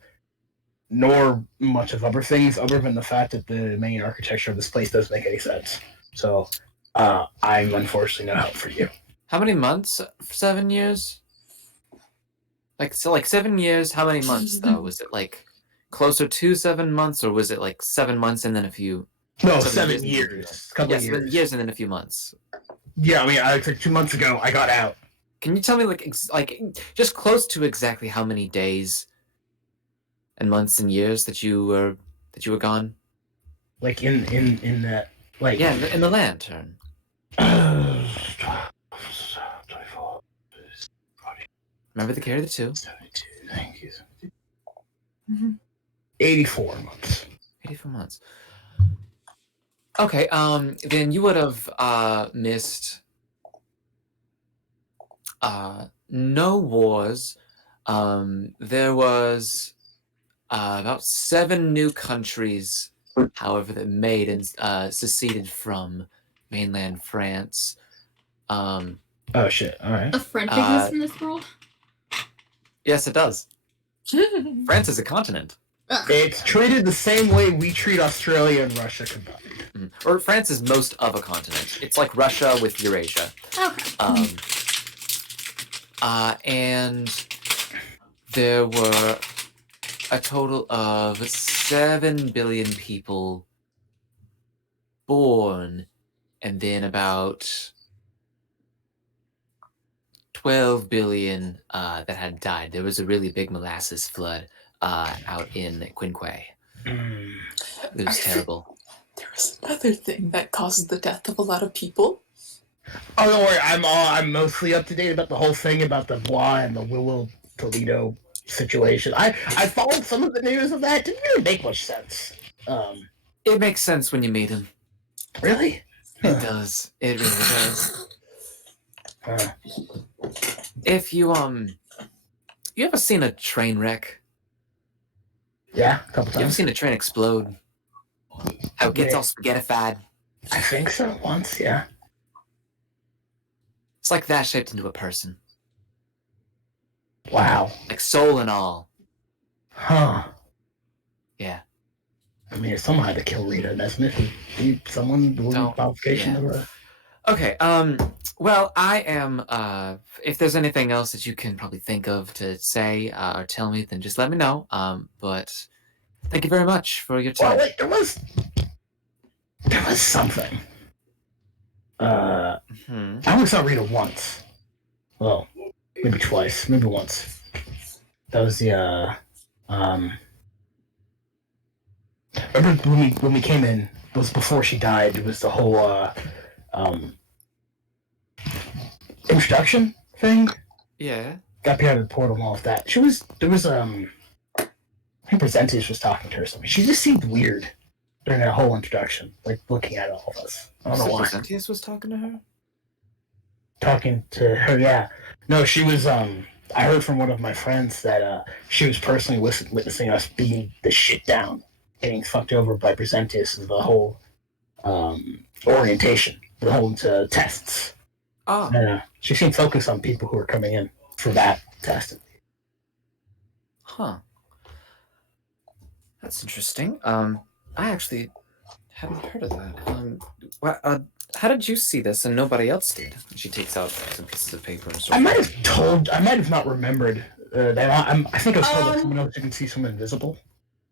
nor much of other things, other than the fact that the main architecture of this place doesn't make any sense. So, I'm unfortunately no help for you. How many months? 7 years? Like 7 years, how many months, though? Was it, like, closer to 7 months, or was it, like, 7 months and then a few... No, 7 years. Couple of years. 7 years and then a few months. Yeah, I mean, like 2 months ago, I got out. Can you tell me, like just close to exactly how many days and months and years that you were gone? Like in that, like... Yeah, in the lantern. 24, Remember the carry the 2. 72, thank you. 84 months. 84 months. Okay, then you would have missed no wars. There was about 7 new countries, however, that made and seceded from mainland France. Oh shit! All right. A French exists in this world? Yes, it does. France is a continent. It's treated the same way we treat Australia and Russia combined. Or France is most of a continent. It's like Russia with Eurasia. Okay. And there were a total of 7 billion people born, and then about 12 billion that had died. There was a really big molasses flood out in Quinquay. It was terrible. There was another thing that caused the death of a lot of people. Oh, don't worry. I'm mostly up to date about the whole thing about the Bois and the Willow Toledo situation. I followed some of the news of that. It didn't really make much sense. It makes sense when you meet him. Really? It does. It really does. If you ever seen a train wreck? Yeah, a couple You ever times. seen a train explode? How it gets all spaghettified? I think so. Once, yeah. It's like that shaped into a person. Wow. Like soul and all. Huh. Yeah. I mean, if someone had to kill Rita, doesn't it? Someone doing Don't- qualification yeah. of her. Okay, well, I am, if there's anything else that you can probably think of to say or tell me, then just let me know. But thank you very much for your time. Well, wait, there was something. I only saw Rita once. Well, maybe twice, maybe once. That was the, remember when we came in, it was before she died, it was the whole, introduction thing? Yeah. Got me out of the portal and all of that. I think Presentius was talking to her or something. She just seemed weird during that whole introduction, like looking at all of us. I don't know why. Presentius was talking to her? Talking to her, yeah. No, she was, I heard from one of my friends that she was personally witnessing us beating the shit down, getting fucked over by Presentius and the whole orientation, the whole tests. Oh. And, she seemed focused on people who were coming in for that testing. Huh. That's interesting. I actually hadn't heard of that. How did you see this and nobody else did? She takes out some pieces of paper and I might have not remembered that. I think I was told that someone else can see someone invisible.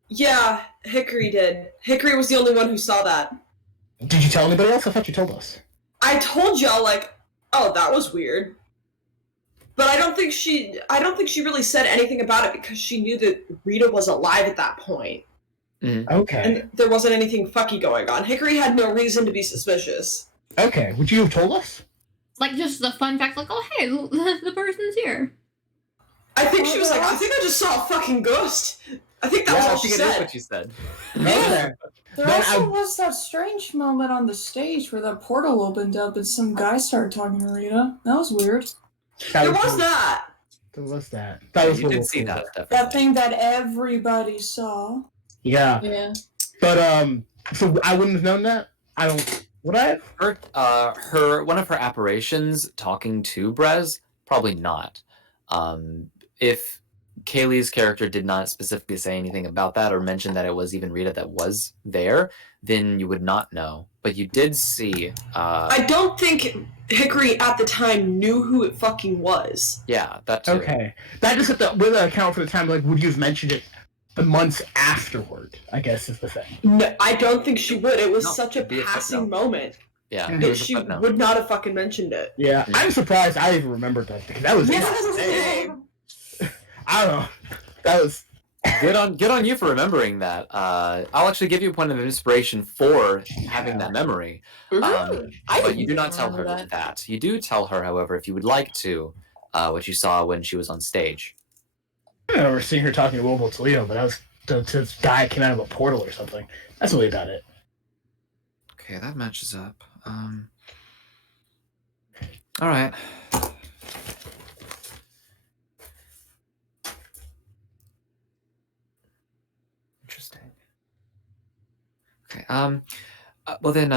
Yeah, Hickory did. Hickory was the only one who saw that. Did you tell anybody else? I thought you told us. I told y'all, like, oh, that was weird. But I don't think she really said anything about it because she knew that Rita was alive at that point. Okay. And there wasn't anything fucky going on. Hickory had no reason to be suspicious. Okay, would you have told us? Like, just the fun fact, like, oh, hey, the person's here. I think she was like, I think I just saw a fucking ghost. I think that was all she That is said. what you said. Okay. There also was that strange moment on the stage where that portal opened up and some guy started talking to Rita. That was weird. There was that. There was that. That was You did see that, definitely. That thing that everybody saw. Yeah. Yeah. But so I wouldn't have known that. I don't. Would I have? One of her apparitions talking to Brez, probably not. If Kaylee's character did not specifically say anything about that or mention that it was even Rita that was there, then you would not know. But you did see. I don't think Hickory at the time knew who it fucking was. Yeah, that too. Okay. That just would account for the time. Like, would you have mentioned it the months afterward? I guess is the thing. No, I don't think she would. It was such a it'd be a passing footnote. moment Yeah, it that was a she footnote. would not have fucking mentioned it. Yeah, I'm surprised I even remembered that because that was. I don't know. That was. Good on you for remembering that. I'll actually give you a point of inspiration for having that memory. But you do not tell her that. You do tell her, however, if you would like to, what you saw when she was on stage. I remember seeing her talking to Wilbo Toledo, but that was this guy came out of a portal or something. That's really about it. Okay, that matches up. All right. Interesting. Okay. Well then,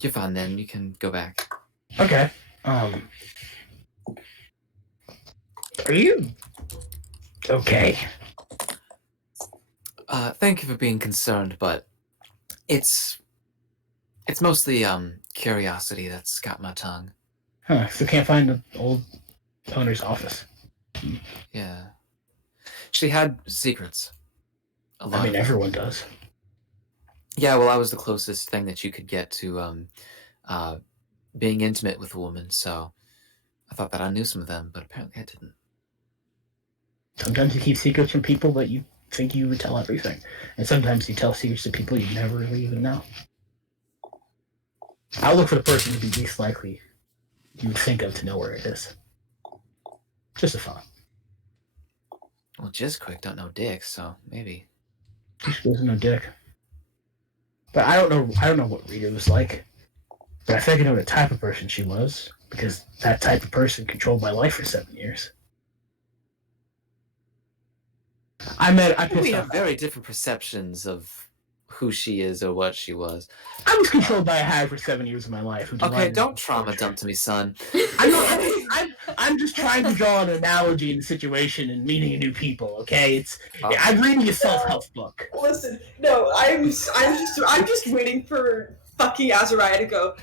you're fine then. You can go back. Okay. Are you okay? Thank you for being concerned, but it's mostly curiosity that's got my tongue. Huh, so can't find the old owner's office. Yeah. She had secrets. A lot I mean, of them. everyone does. Yeah, well, I was the closest thing that you could get to being intimate with a woman, so I thought that I knew some of them, but apparently I didn't. Sometimes you keep secrets from people that you think you would tell everything. And sometimes you tell secrets to people you never really even know. I'll look for the person to be least likely you would think of to know where it is. Just a thought. Well, Jizz Quick don't know dick, so maybe. She doesn't know dick. But I don't know what Rita was like. But I think I know the type of person she was, because that type of person controlled my life for 7 years. I pissed We off. have very different perceptions of who she is or what she was. I was controlled by a hag for 7 years of my life. Okay, don't trauma dump to me, son. I'm just trying to draw an analogy in the situation and meeting new people. Okay, I'm reading a self-help book. Listen, no, I'm just waiting for fucking Azariah to go.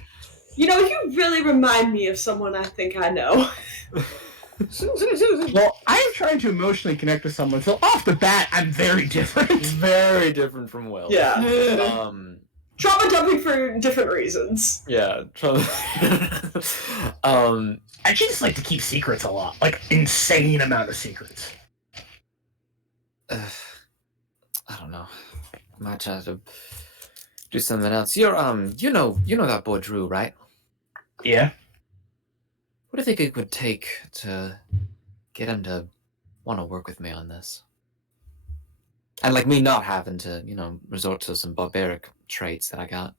You know, you really remind me of someone I think I know. Well, I am trying to emotionally connect with someone, so off the bat, I'm very different. Very different from Will. Yeah. Trauma dumping for different reasons. Yeah. I just like to keep secrets a lot, like insane amount of secrets. I don't know. I might try to do something else. You're you know that boy Drew, right? Yeah. What do you think it would take to get him to want to work with me on this? And like me not having to, resort to some barbaric traits that I got.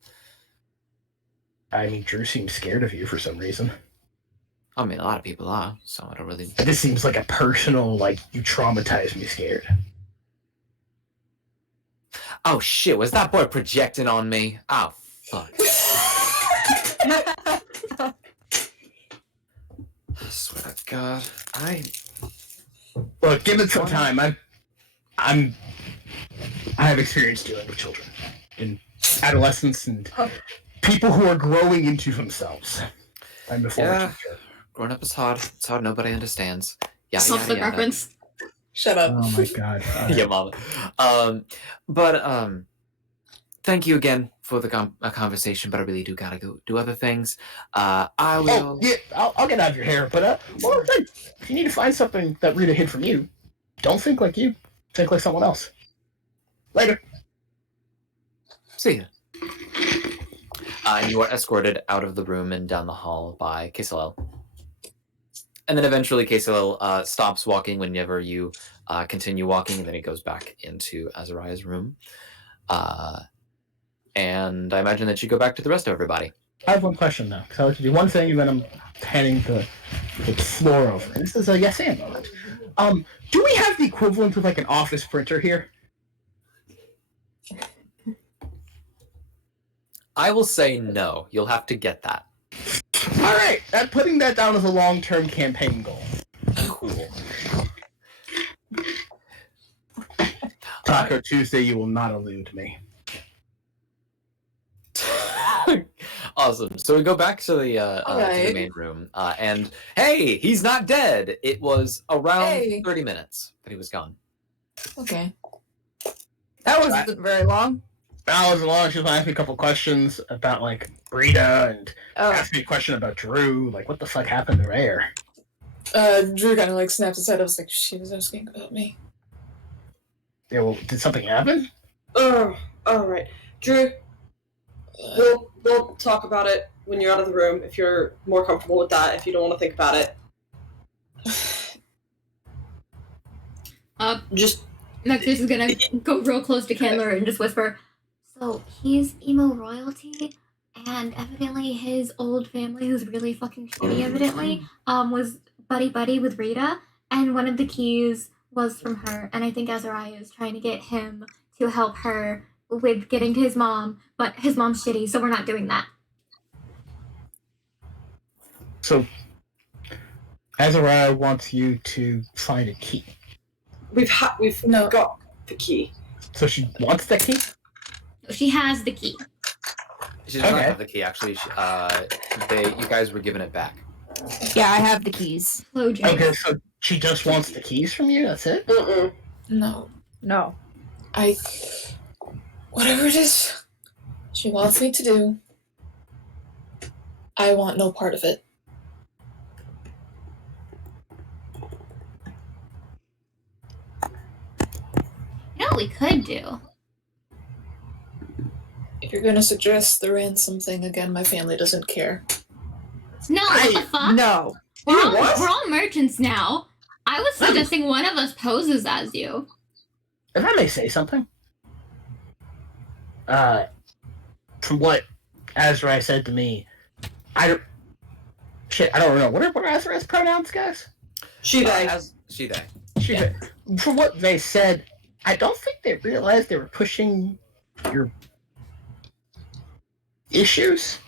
I mean, Drew seems scared of you for some reason. I mean, a lot of people are, so I don't really... This seems like a personal, like, you traumatized me scared. Oh shit, was that boy projecting on me? Oh, fuck. I swear to God, Look, give it some time. I have experience dealing with children and adolescents and people who are growing into themselves. I'm the former teacher. Growing up is hard. It's hard. Nobody understands. Self-clip reference. Shut up. Oh my God. Yeah, mama. But thank you again for the conversation. But I really do gotta go do other things. I will. Oh, yeah, I'll get out of your hair. But if you need to find something that Rita hid from you, don't think like you. Think like someone else. Later. See ya. And you are escorted out of the room and down the hall by Ksalel. And then eventually Ksalel stops walking whenever you continue walking, and then he goes back into Azariah's room. And I imagine that you go back to the rest of everybody. I have one question, though. Because I like to do one thing, and then I'm handing the floor over. And this is a yes and moment. Do we have the equivalent of, like, an office printer here? I will say no. You'll have to get that. All right. Putting that down as a long-term campaign goal. Cool. Taco Tuesday, you will not elude me. Awesome. So we go back to the main room, and hey, he's not dead. It was around 30 minutes that he was gone. Okay. That wasn't very long. That wasn't long. She was asking me a couple questions about, like, Rita, and asked me a question about Drew. Like, what the fuck happened there? Drew kind of, like, snapped his head. I was like, she was asking about me. Yeah, well, did something happen? Oh, alright. Drew, we'll talk about it when you're out of the room, if you're more comfortable with that, if you don't want to think about it. Noctis is gonna go real close to Candler and just whisper, so he's emo royalty, and evidently his old family, who's really fucking shitty evidently, was buddy with Rita, and one of the keys was from her, and I think Azariah is trying to get him to help her with getting to his mom, but his mom's shitty, so we're not doing that. So, Azariah wants you to find a key. We've got the key. So she wants the key? She has the key. She does not Okay. have the key, actually. You guys were given it back. Yeah, I have the keys. Slow James. Okay, so she just wants the keys from you? That's it? Mm-mm. No. No. Whatever it is she wants me to do, I want no part of it. You know what we could do? If you're gonna suggest the ransom thing again, my family doesn't care. No, what the fuck? No. We're all, What? we're all merchants now. I was suggesting one of us poses as you. If I may say something, from what Azrai said to me, I don't know. What are Azrai's pronouns, guys? She they. She, they. From what they said, I don't think they realized they were pushing your issues.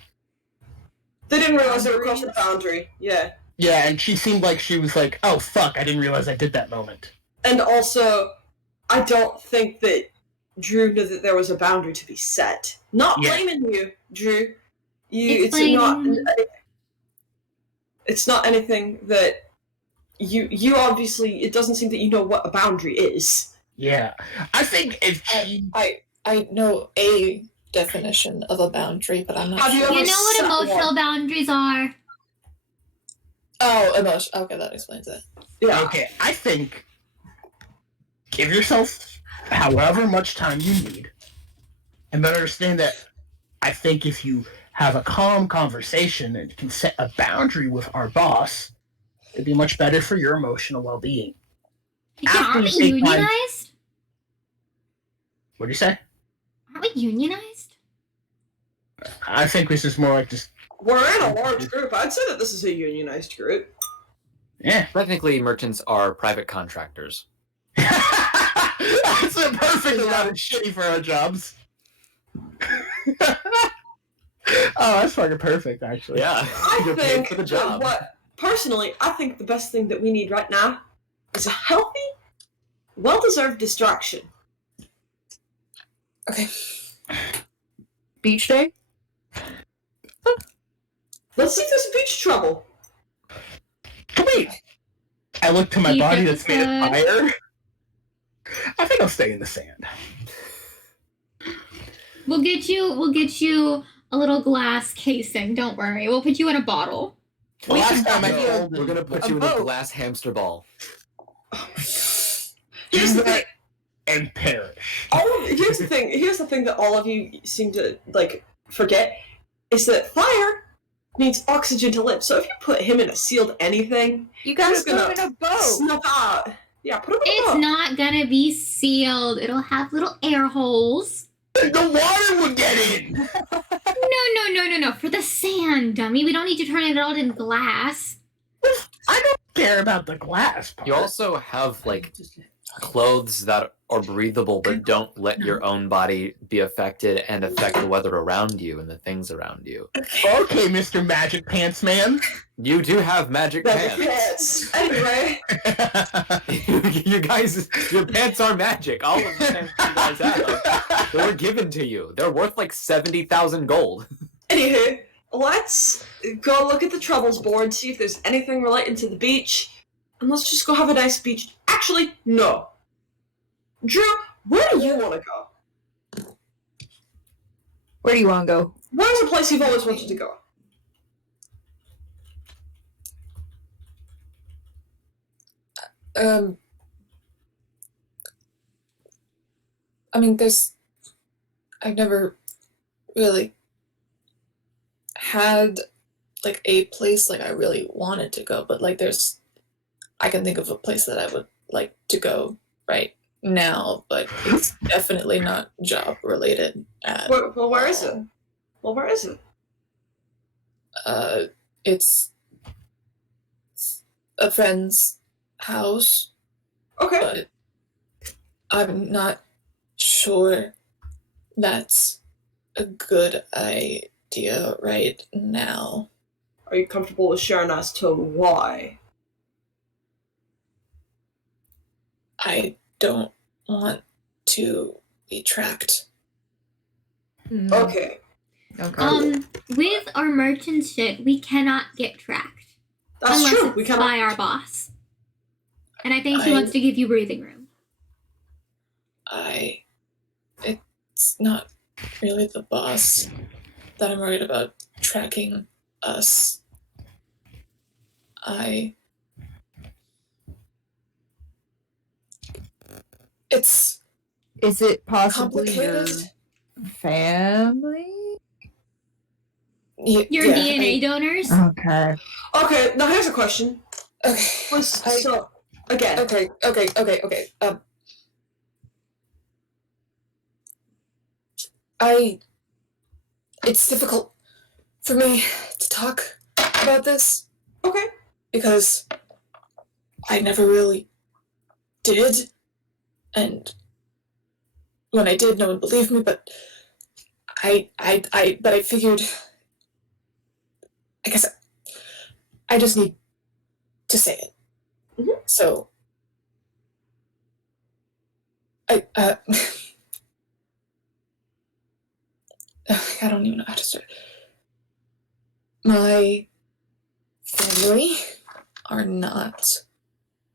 They didn't realize they were crossing the boundary. Yeah. Yeah, and she seemed like she was like, oh, fuck, I didn't realize I did that moment. And also, I don't think that Drew knew that there was a boundary to be set. Not Yeah. blaming you, Drew. Explaining. It's not anything that you obviously, it doesn't seem that you know what a boundary is. Yeah. I think if she... I know a definition of a boundary, but I'm not Have you sure. ever You know what set emotional one? boundaries are? Oh, emotion. Okay, that explains it. Yeah. Okay, I think give yourself however much time you need, and then understand that I think if you have a calm conversation and can set a boundary with our boss, it'd be much better for your emotional well-being. Yeah, After aren't we you take time- unionized? What do you say? Aren't we unionized? I think this is more like just... We're in a large group. I'd say that this is a unionized group. Yeah. Technically, merchants are private contractors. That's a perfect amount of shitty for our jobs. Oh, that's fucking perfect, actually. Yeah, I you're paid think for the that job. personally, I think the best thing that we need right now is a healthy, well-deserved distraction. Okay. Beach day? Let's see if there's beach trouble. Wait. I look to my Deep body that's made of episode. fire. I think I'll stay in the sand. We'll get you a little glass casing. Don't worry. We'll put you in a bottle. The last time I No, killed we're gonna put A you in a boat. glass hamster ball. Here's do the that thing. and perish. Here's the thing. Here's the thing that all of you seem to forget is that fire needs oxygen to live. So if you put him in a sealed anything, You gotta Who's go gonna in a boat. snuff out. Yeah, put him in a It's boat. not gonna be sealed. It'll have little air holes. The water would get in! No. For the sand, dummy. We don't need to turn it all into glass. I don't care about the glass part. You also have clothes that are breathable but don't let your own body be affected and affect the weather around you and the things around you. Okay, Mr. Magic Pants Man. You do have magic Magic pants. pants. Anyway, You guys, your pants are magic. All of the pants you guys have, they were given to you. They're worth 70,000 gold. anywho, let's go look at the troubles board, see if there's anything relating to the beach, and let's just go have a nice beach. Actually, no. Drew, where do you want to go? Where do you want to go? Where's a place you've always wanted to go? I mean, I've never really had a place I really wanted to go, but I can think of a place that I would like to go right now, but it's definitely not job related. Where is it? Well, where is it? It's a friend's house, Okay. but I'm not sure that's a good idea right now. Are you comfortable with sharing as to why? I don't want to be tracked. Okay. Okay. With our merchant ship, we cannot get tracked. That's unless true. it's We cannot. by our boss. And I think he wants to give you breathing room. It's not really the boss that I'm worried about tracking us. It's Is it possibly your complicated. family? Your DNA donors? Okay. Okay, now here's a question. Okay. So, again. Okay. It's difficult for me to talk about this. Okay. Because I never really did. And when I did, no one believed me, but I figured, I guess I just need to say it. Mm-hmm. So, I don't even know how to start. My family are not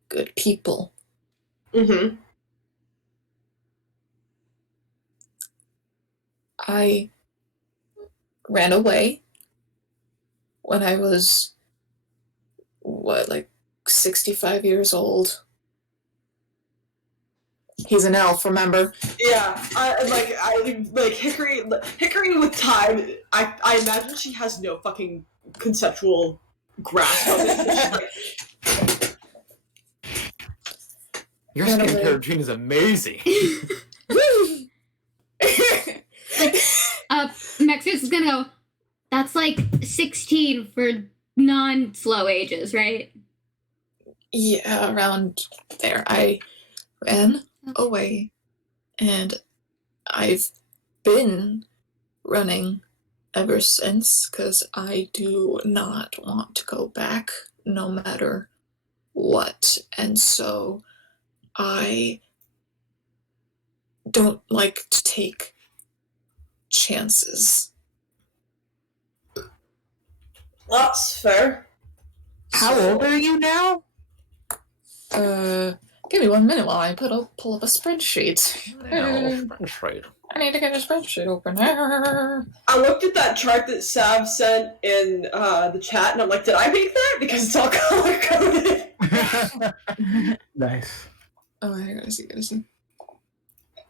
good people. Mm-hmm. I ran away when I was, 65 years old. He's an elf, remember? Yeah, I Hickory with time. I imagine she has no fucking conceptual grasp of it. She's like, Your skincare routine is amazing. Mexico's is gonna go, that's like 16 for non-slow ages, right? Yeah, around there. I ran away, and I've been running ever since, because I do not want to go back, no matter what. And so I don't like to take chances. that's fair. How old are you now? Give me 1 minute while I pull up a spreadsheet. I need to get a spreadsheet open. I looked at that chart that Sav sent in the chat, and I'm like, did I make that? Because it's all color coded. Nice. Oh, I gotta see.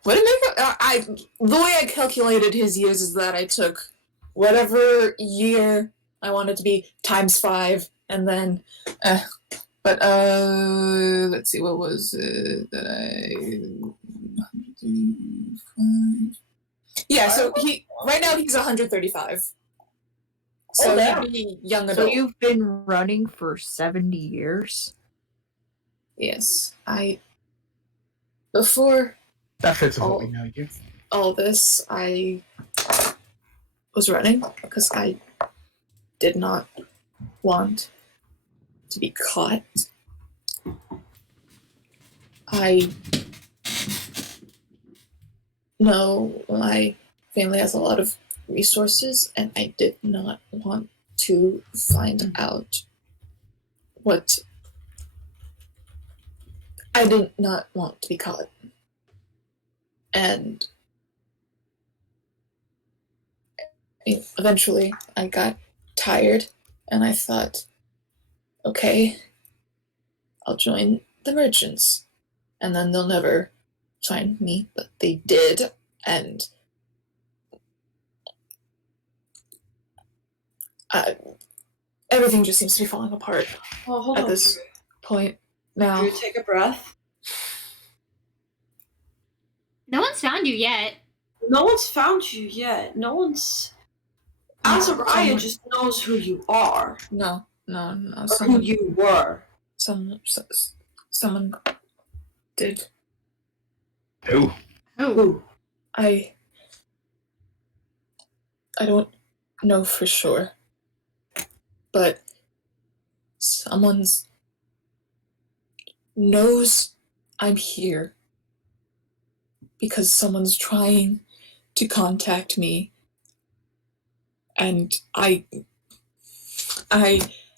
What did I make? The way I calculated his years is that I took whatever year I wanted to be times 5, and then, let's see, what was it that I? Yeah, so right now he's 135. So he'd be young adult. So you've been running for 70 years? Yes, before That fits with what we know you. all this, I was running because I did not want to be caught. I know my family has a lot of resources, and I did not want to find out what. I did not want to be caught. And eventually I got tired, and I thought, okay, I'll join the merchants, and then they'll never find me, but they did, and everything just seems to be falling apart at this point now. Drew, take a breath. No one's found you yet. No one's found you yet. No one's. Azariah just knows who you are. No. Or who you were. Someone did. Who? Who? I don't know for sure, but someone's knows I'm here, because someone's trying to contact me, and I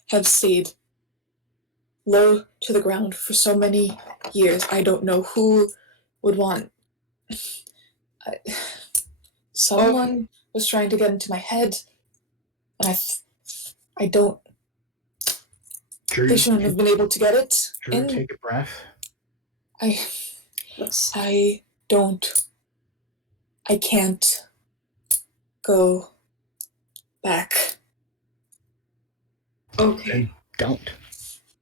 have stayed low to the ground for so many years. I don't know who would want. Someone was trying to get into my head, and I don't. Drew, They shouldn't have been able to get it. Drew, take a breath. I don't. I can't go back. Okay. Then don't.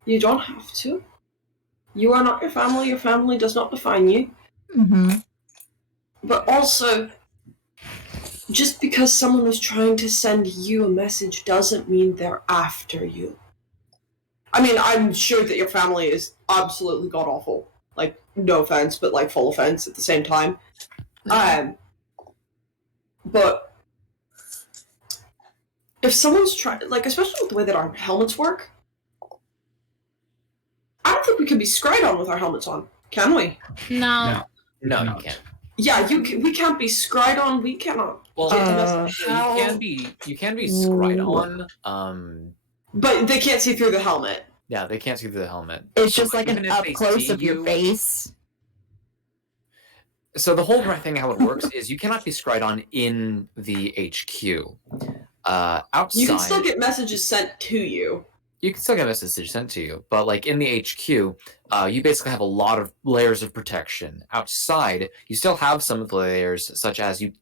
You don't have to. You are not your family. Your family does not define you. Mm-hmm. But also, just because someone was trying to send you a message doesn't mean they're after you. I mean, I'm sure that your family is absolutely god-awful. Like, no offense, but, like, full offense at the same time. But if someone's trying, like, especially with the way that our helmets work, I don't think we can be scryed on with our helmets on, can we? No. No, you can't. Yeah, we can't be scryed on. We cannot. Well, get the message. you can be scryed on. But they can't see through the helmet. Yeah, they can't see through the helmet. It's just like Even an if up they close see of your you- face. So the whole thing, how it works, is you cannot be scryed on in the HQ. Outside, You can still get messages sent to you. You can still get a message sent to you, but like in the HQ, you basically have a lot of layers of protection. Outside, you still have some of the layers, such as you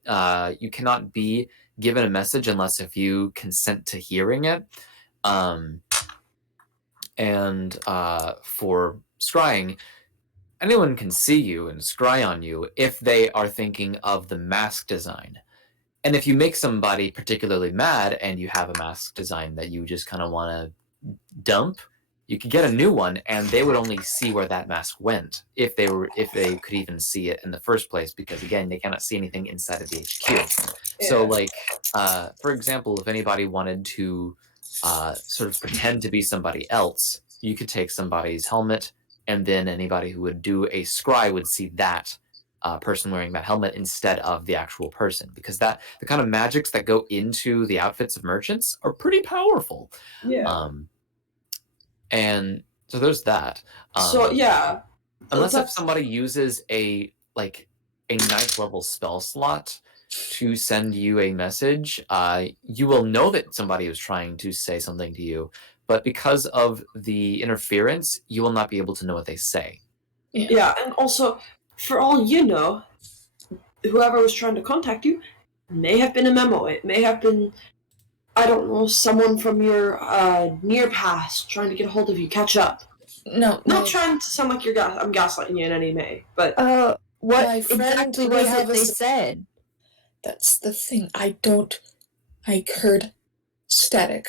cannot be given a message unless if you consent to hearing it. And for scrying, anyone can see you and scry on you if they are thinking of the mask design. And if you make somebody particularly mad and you have a mask design that you just kind of want to dump, you could get a new one and they would only see where that mask went if they could even see it in the first place, because again, they cannot see anything inside of the HQ. So like, for example, if anybody wanted to sort of pretend to be somebody else, you could take somebody's helmet, and then anybody who would do a scry would see that person wearing that helmet instead of the actual person, because the kind of magics that go into the outfits of merchants are pretty powerful. Yeah. And so there's that. So yeah. Unless if somebody uses a 9th level spell slot to send you a message, you will know that somebody is trying to say something to you, but because of the interference, you will not be able to know what they say. Yeah, and also, for all you know, whoever was trying to contact you may have been a memo. It may have been, I don't know, someone from your near past trying to get a hold of you, catch up. No, Not trying to sound like I'm gaslighting you in any way, but What My friend, exactly we was have it a they s- said? That's the thing. I heard static.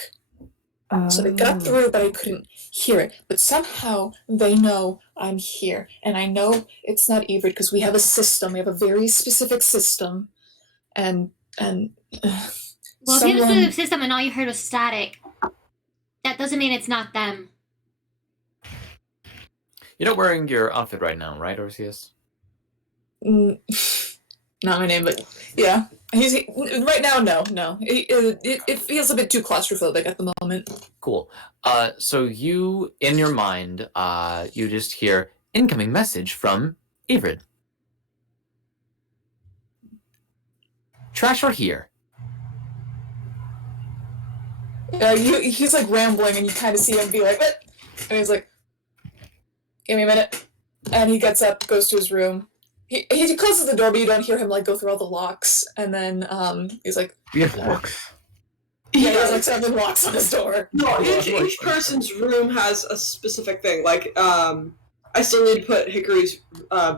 So they got through, but I couldn't hear it. But somehow they know I'm here. And I know it's not Everett because we have a system. We have a very specific system. And Well, if you have a specific system and all you heard was static, that doesn't mean it's not them. You're not wearing your outfit right now, right, Orpheus? Not my name, but yeah. He's right now. No. It feels a bit too claustrophobic at the moment. Cool. So you, in your mind, you just hear incoming message from Everett. Trash are here. He's like rambling, and you kind of see him be like, "What?" And he's like, "Give me a minute." And he gets up, goes to his room. He closes the door, but you don't hear him like go through all the locks. And then he's like, We have locks. yeah, he has like 7 locks on his door. no, each person's room has a specific thing. Like, I still need to put Hickory's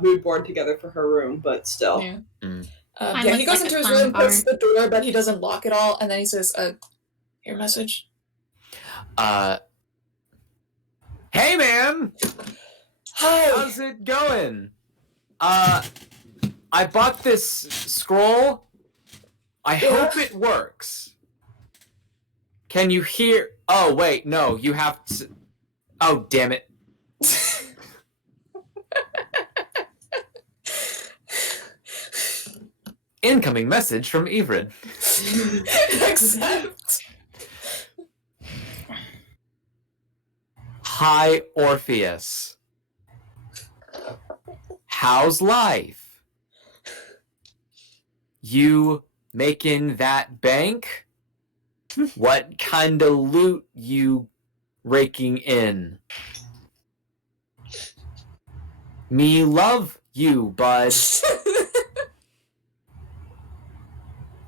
mood board together for her room, but still. Yeah. Mm. Yeah, he goes into his room, puts the door, but he doesn't lock it all, and then he says, your message. Hey, man! Hi! How's it going? I bought this scroll. I hope it works. Can you hear? Oh, wait, no, you have to. Oh, damn it. Incoming message from Ivrid. Accept. Hi, Orpheus. How's life? You making that bank? What kind of loot you raking in? Me love you, bud.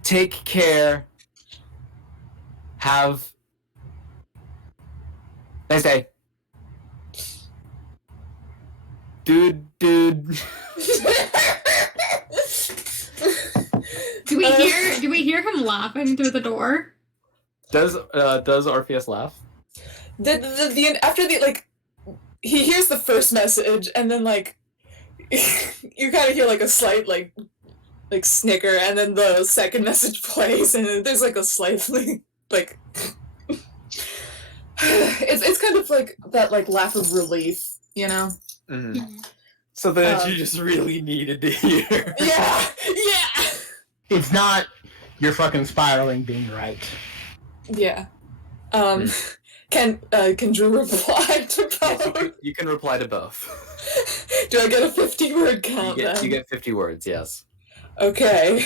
Take care. Have nice day. Dude. Do we hear him laughing through the door? Does Orpheus laugh? After the like, he hears the first message, and then like, you kind of hear like a slight like snicker, and then the second message plays, and then there's like a slightly like, it's kind of like that like laugh of relief, you know? Mm-hmm. Something that you just really needed to hear. Yeah. It's not your fucking spiraling being right. Yeah. Can Drew reply to both? Yes, you can reply to both. Do I get a 50-word count? You get 50 words, yes. Okay.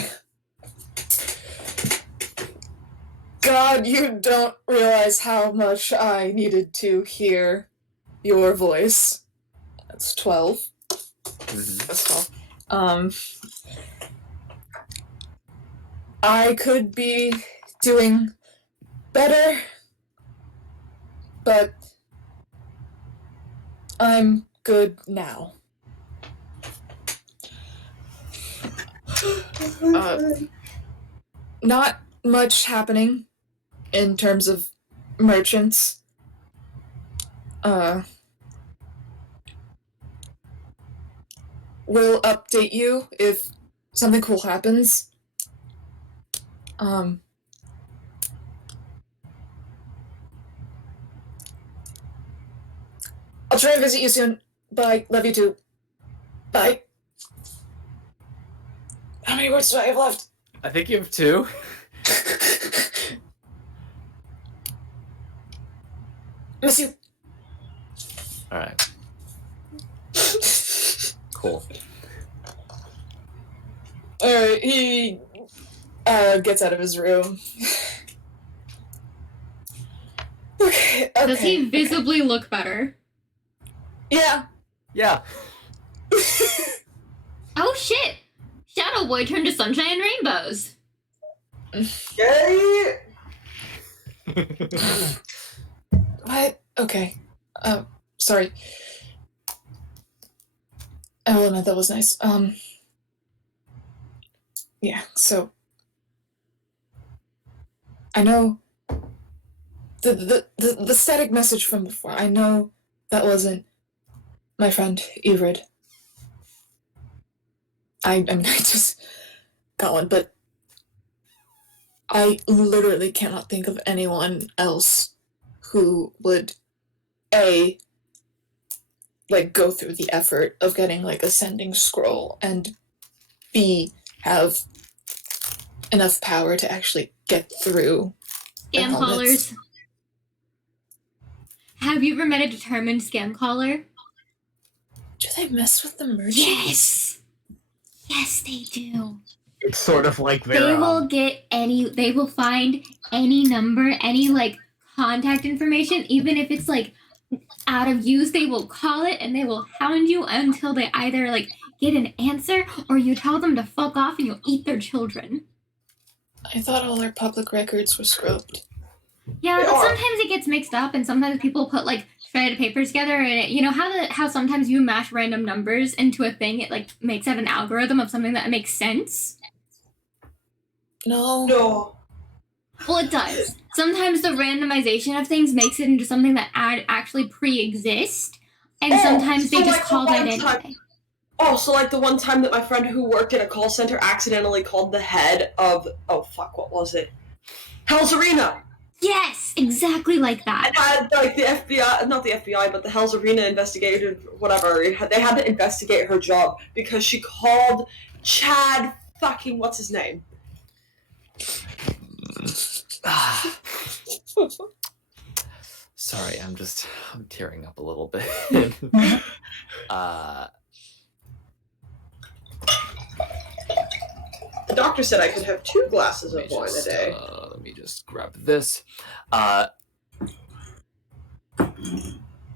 God, you don't realize how much I needed to hear your voice. That's 12. Mm-hmm. That's 12. I could be doing better, but I'm good now. Not much happening in terms of merchants. We'll update you if something cool happens. I'll try and visit you soon. Bye. Love you too. Bye. How many words do I have left? I think you have 2. Miss you. Alright. Cool. Alright, he gets out of his room. Okay. Does he visibly look better? Yeah. Yeah. Oh shit! Shadow Boy turned to sunshine and rainbows. Yay! What? Okay. Sorry. Oh, no, that was nice. Yeah, so I know the static message from before. I know that wasn't my friend Ivrid. I mean, I just got one, but I literally cannot think of anyone else who would like go through the effort of getting like a sending scroll, and B, have enough power to actually get through Scam callers. Have you ever met a determined scam caller? Do they mess with the merchants? Yes! Yes, they do. It's sort of like They will they will find any number, any like contact information, even if it's like out of use, they will call it and they will hound you until they either like get an answer or you tell them to fuck off and you'll eat their children. I thought all our public records were scrubbed. Yeah, but sometimes it gets mixed up and sometimes people put like shredded paper together and you know how sometimes you mash random numbers into a thing, it like makes out an algorithm of something that makes sense? No. Well, it does. Sometimes the randomization of things makes it into something that actually pre-exist, and sometimes they just call that anyway. Oh, so like the one time that my friend who worked at a call center accidentally called the head of, what was it? Hell's Arena! Yes, exactly like that. And had like the FBI, not the FBI, but the Hell's Arena investigated, whatever, they had to investigate her job because she called Chad fucking what's his name? Sorry, I'm tearing up a little bit. The doctor said I could have 2 glasses of wine a day. Let me just grab this.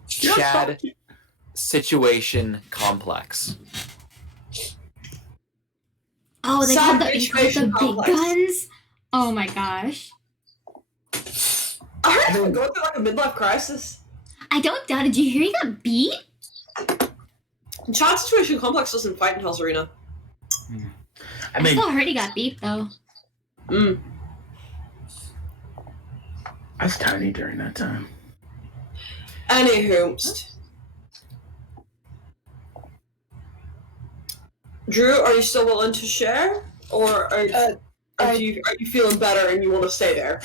Chad situation complex. Oh, they called the Situation big complex. guns. Oh my gosh. I heard you going through like a midlife crisis. I don't doubt it. Did you hear he got beat? Chad situation complex doesn't fight in Hell's Arena. I still heard he got beat though. I was tiny during that time. Anywho, Drew, are you still willing to share, or are you feeling better and you want to stay there?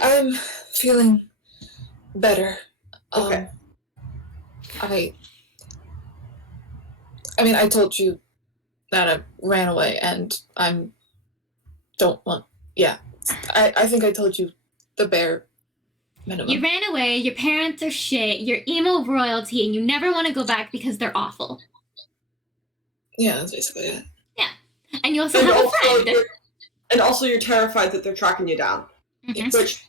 I'm feeling better. Okay. I mean, I told you that I ran away, and don't want. Yeah, I think I told you the bare minimum. You ran away, your parents are shit, you're emo royalty, and you never want to go back because they're awful. Yeah, that's basically it. Yeah. And you also have a friend. And also you're terrified that they're tracking you down. Mhm. Which,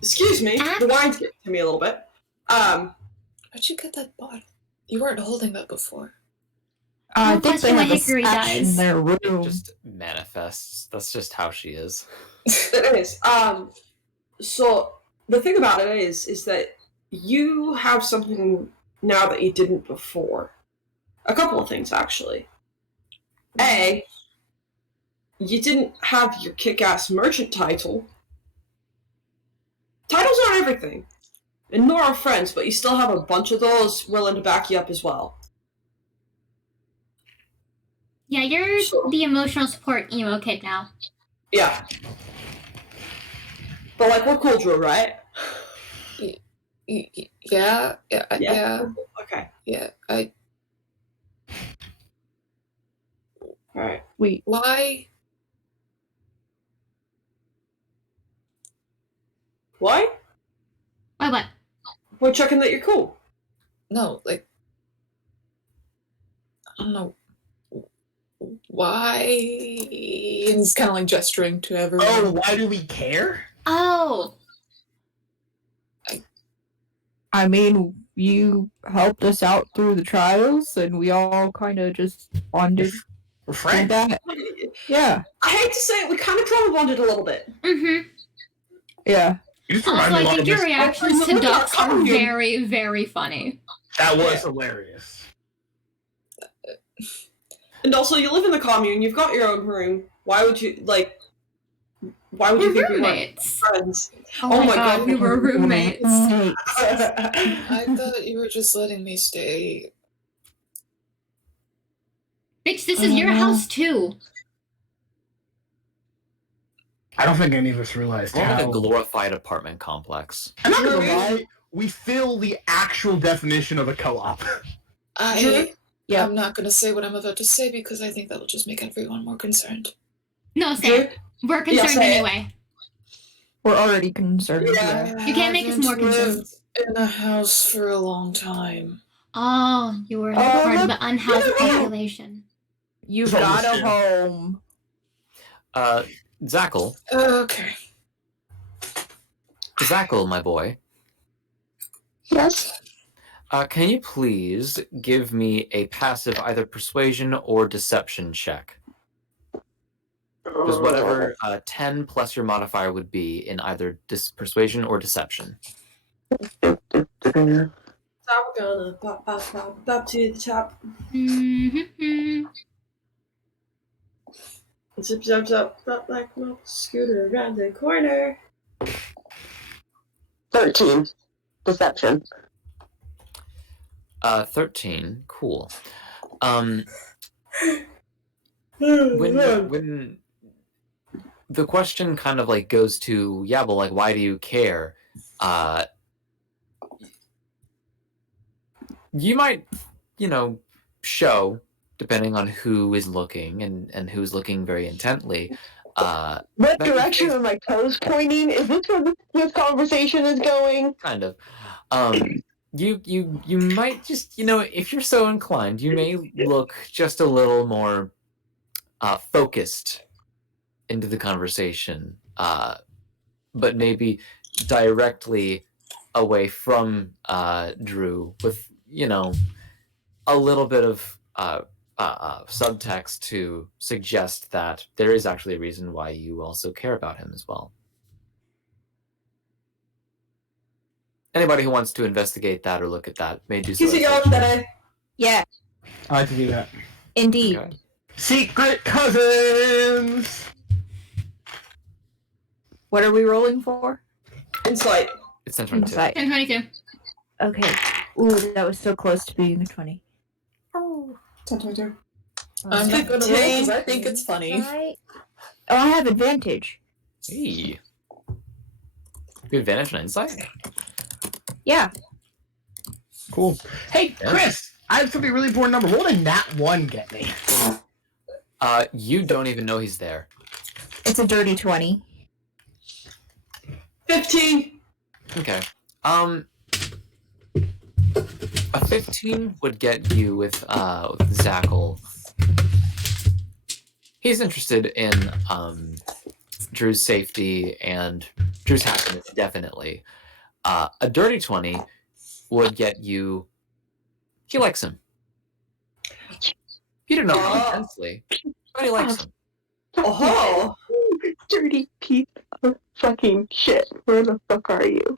excuse me, the wine's getting to me a little bit. How'd you get that bottle? You weren't holding that before. I think they have a Hickory stash in does. their It room. just manifests. That's just how she is. It is. So the thing about it is that you have something now that you didn't before. A couple of things, actually. A, you didn't have your kick-ass merchant title. Titles aren't everything. And nor are friends, but you still have a bunch of those willing to back you up as well. Yeah, you're the emotional support emo kid now. Yeah. But, like, we're cool, Drew, right? Yeah. Okay. Yeah, Alright. Wait, Why? Why? Why what? We're checking that you're cool. No, like, I don't know. Why? And he's kind of like gesturing to everyone. Oh, why do we care? Oh. I mean, you helped us out through the trials, and we all kind of just bonded We're through friends. that. Yeah, I hate to say it, we kind of trauma bonded a little bit. Mm-hmm. yeah. You just Also, remind me a I lot think of your this. reactions to Look at ducks our are costume. very, very funny. That was hilarious. And also, you live in the commune, you've got your own room. Why would you, why would you We're think we weren't roommates. friends? Oh my god, we were roommates. I thought you were just letting me stay. Bitch, this is your house too. I don't think any of us realized More like a how. glorified apartment complex. I'm not gonna lie. We fill the actual definition of a co-op. Yeah. I'm not gonna say what I'm about to say because I think that will just make everyone more concerned. No, Sam. We're concerned say it. anyway. We're already concerned. Yeah, Yeah. You can't make us more concerned. lived in a house for a long time. Oh, you were part of the unhoused population. You've It's got a almost home. Zackle. Okay. Zackle, my boy. Yes. Can you please give me a passive either persuasion or deception check? Just whatever 10 plus your modifier would be in either persuasion or deception. So we're gonna bop to the top. Mm-hmm. Zip, zap, zap, bop like a scooter around the corner. 13. Deception. 13. Cool. When the question kind of like goes to, yeah, well, like, why do you care? You might, show depending on who is looking and who's looking very intently. What that direction is- are my toes pointing? Is this where this conversation is going? Kind of. You might just, if you're so inclined, you may look just a little more focused into the conversation, but maybe directly away from Drew with, a little bit of subtext to suggest that there is actually a reason why you also care about him as well. Anybody who wants to investigate that or look at that may do so. He's a young today. Yeah, I like to do that. indeed. Okay. Secret cousins! What are we rolling for? Insight. It's 10:22. Insight. 10:22. Okay. Ooh, that was so close to being a 20. 10:22. I'm not gonna roll because I think it's funny. Oh, I have advantage. Hey. Good advantage on insight? Yeah. Cool. Hey, Chris! I have something really important number. What would a nat 1 get me? You don't even know he's there. It's a dirty 20. 15. Okay. A 15 would get you with Zackle. He's interested in Drew's safety and Drew's happiness, definitely. A dirty 20 would get you. He likes him. You don't know how intensely, but he likes him. Oh. Dirty piece of fucking shit. Where the fuck are you?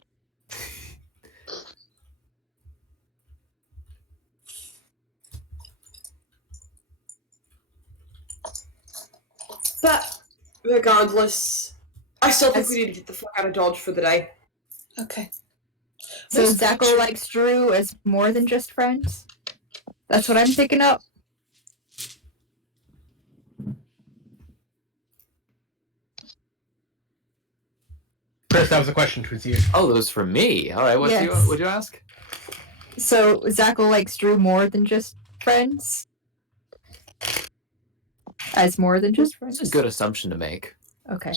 But regardless, I still think we need to get the fuck out of Dodge for the day. Okay. So There's Zackle actually- likes Drew as more than just friends? That's what I'm picking up. Chris, that was a question towards you. Oh, that was for me. All right, what'd Yes. you ask? So Zackle likes Drew more than just friends? As more than just friends? It's a good assumption to make. Okay.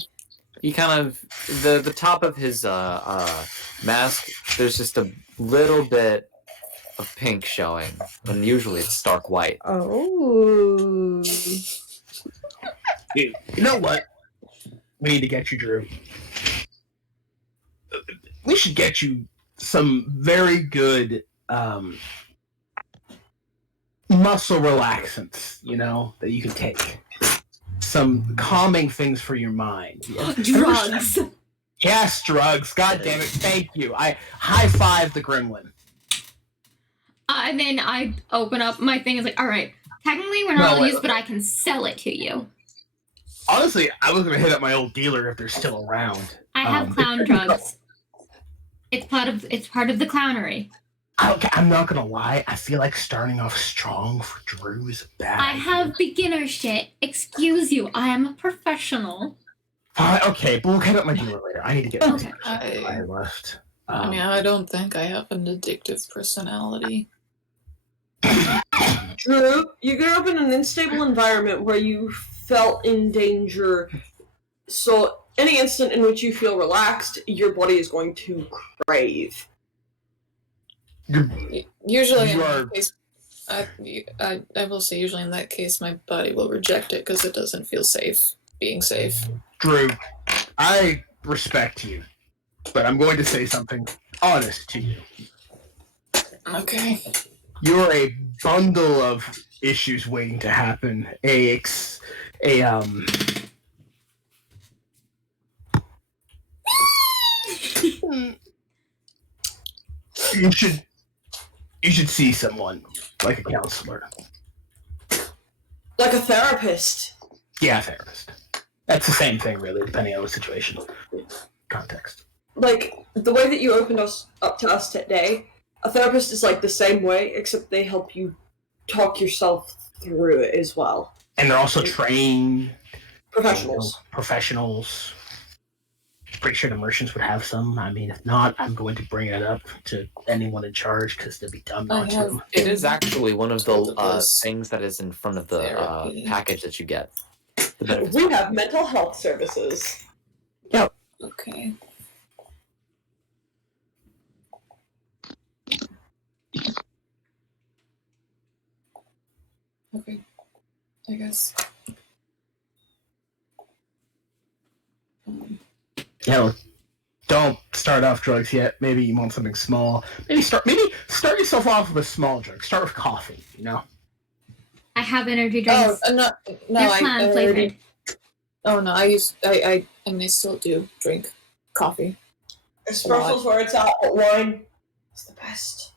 He kind of the top of his mask. There's just a little bit of pink showing, when usually it's stark white. Oh. You know what? We need to get you, Drew. We should get you some very good muscle relaxants, that you can take. Some calming things for your mind. Drugs. Yes, drugs. God damn it. Thank you. I high-five the gremlin. And then I open up my thing. It's like, all right, technically we're not allowed to use, but I can sell it to you. Honestly, I was going to hit up my old dealer if they're still around. I have clown drugs. It's part of the clownery. Okay, I'm not going to lie. I feel like starting off strong for Drew is a bad I idea. have beginner shit. Excuse you, I am a professional. Okay, but we'll hit up my dealer later. I need to get Okay. I left. I don't think I have an addictive personality. Drew, you grew up in an unstable environment where you felt in danger. So any instant in which you feel relaxed, your body is going to crave. Usually, in You that are- case, I will say, usually in that case, my body will reject it because it doesn't feel safe being safe. Drew, I respect you, but I'm going to say something honest to you. Okay. You're a bundle of issues waiting to happen. You should see someone, like a counselor. Like a therapist. Yeah, a therapist. That's the same thing, really, depending on the situation, context. Like, the way that you opened us up to us today, a therapist is like the same way, except they help you talk yourself through it as well. And they're also trained Professionals. professionals. Pretty sure the merchants would have some. I mean, if not, I'm going to bring it up to anyone in charge because they'd be dumb not to. It is actually one of the Octopus things that is in front of the therapy. package that you get. The benefits. We have mental health services. Okay. Okay. I guess. Don't start off drugs yet. Maybe you want something small. Maybe start yourself off with a small drug. Start with coffee. I have energy drinks. No, They're I plant flavored. already. Oh no, I mean, I still do drink coffee. Espresso's where it's at, but wine is the best.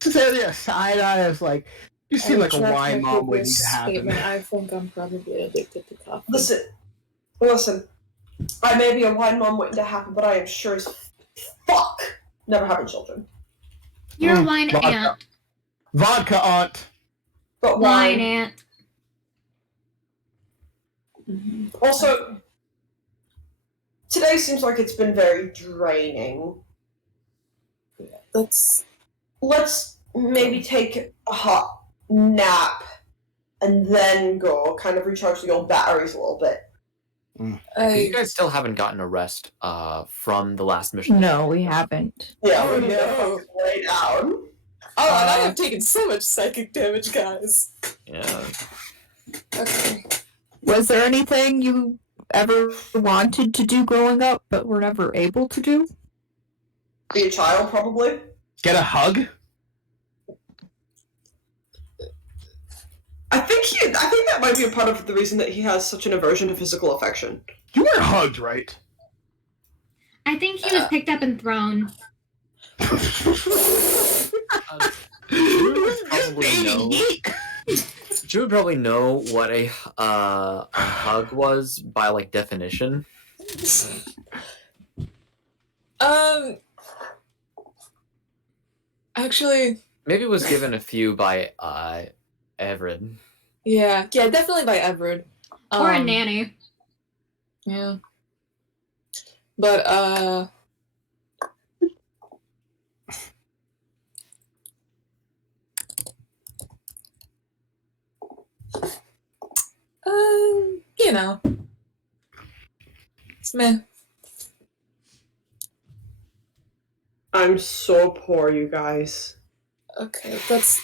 To say the side eye is like you seem like a wine mom waiting to happen. Statement. I think I'm probably addicted to coffee. Listen. I may be a wine mom waiting to happen, but I am sure as fuck never having children. You're a wine vodka. aunt. Vodka aunt. But Wine aunt. Mm-hmm. Also, today seems like it's been very draining. Let's maybe take a hot nap and then go kind of recharge the old batteries a little bit. You guys still haven't gotten a rest from the last mission. No, we haven't. Yeah, Oh, we need to no. fucking lay down. Oh, and I have taken so much psychic damage, guys. Yeah. Okay. Was there anything you ever wanted to do growing up but were never able to do? Be a child, probably. Get a hug. I think that might be a part of the reason that he has such an aversion to physical affection. You weren't hugged, right? I think he was picked up and thrown. Drew would probably know what a hug was by like definition. Actually, Maybe it was given a few by Everett. yeah, definitely by Everett. Or a nanny. Yeah. But you know, meh. I'm so poor, you guys. Okay,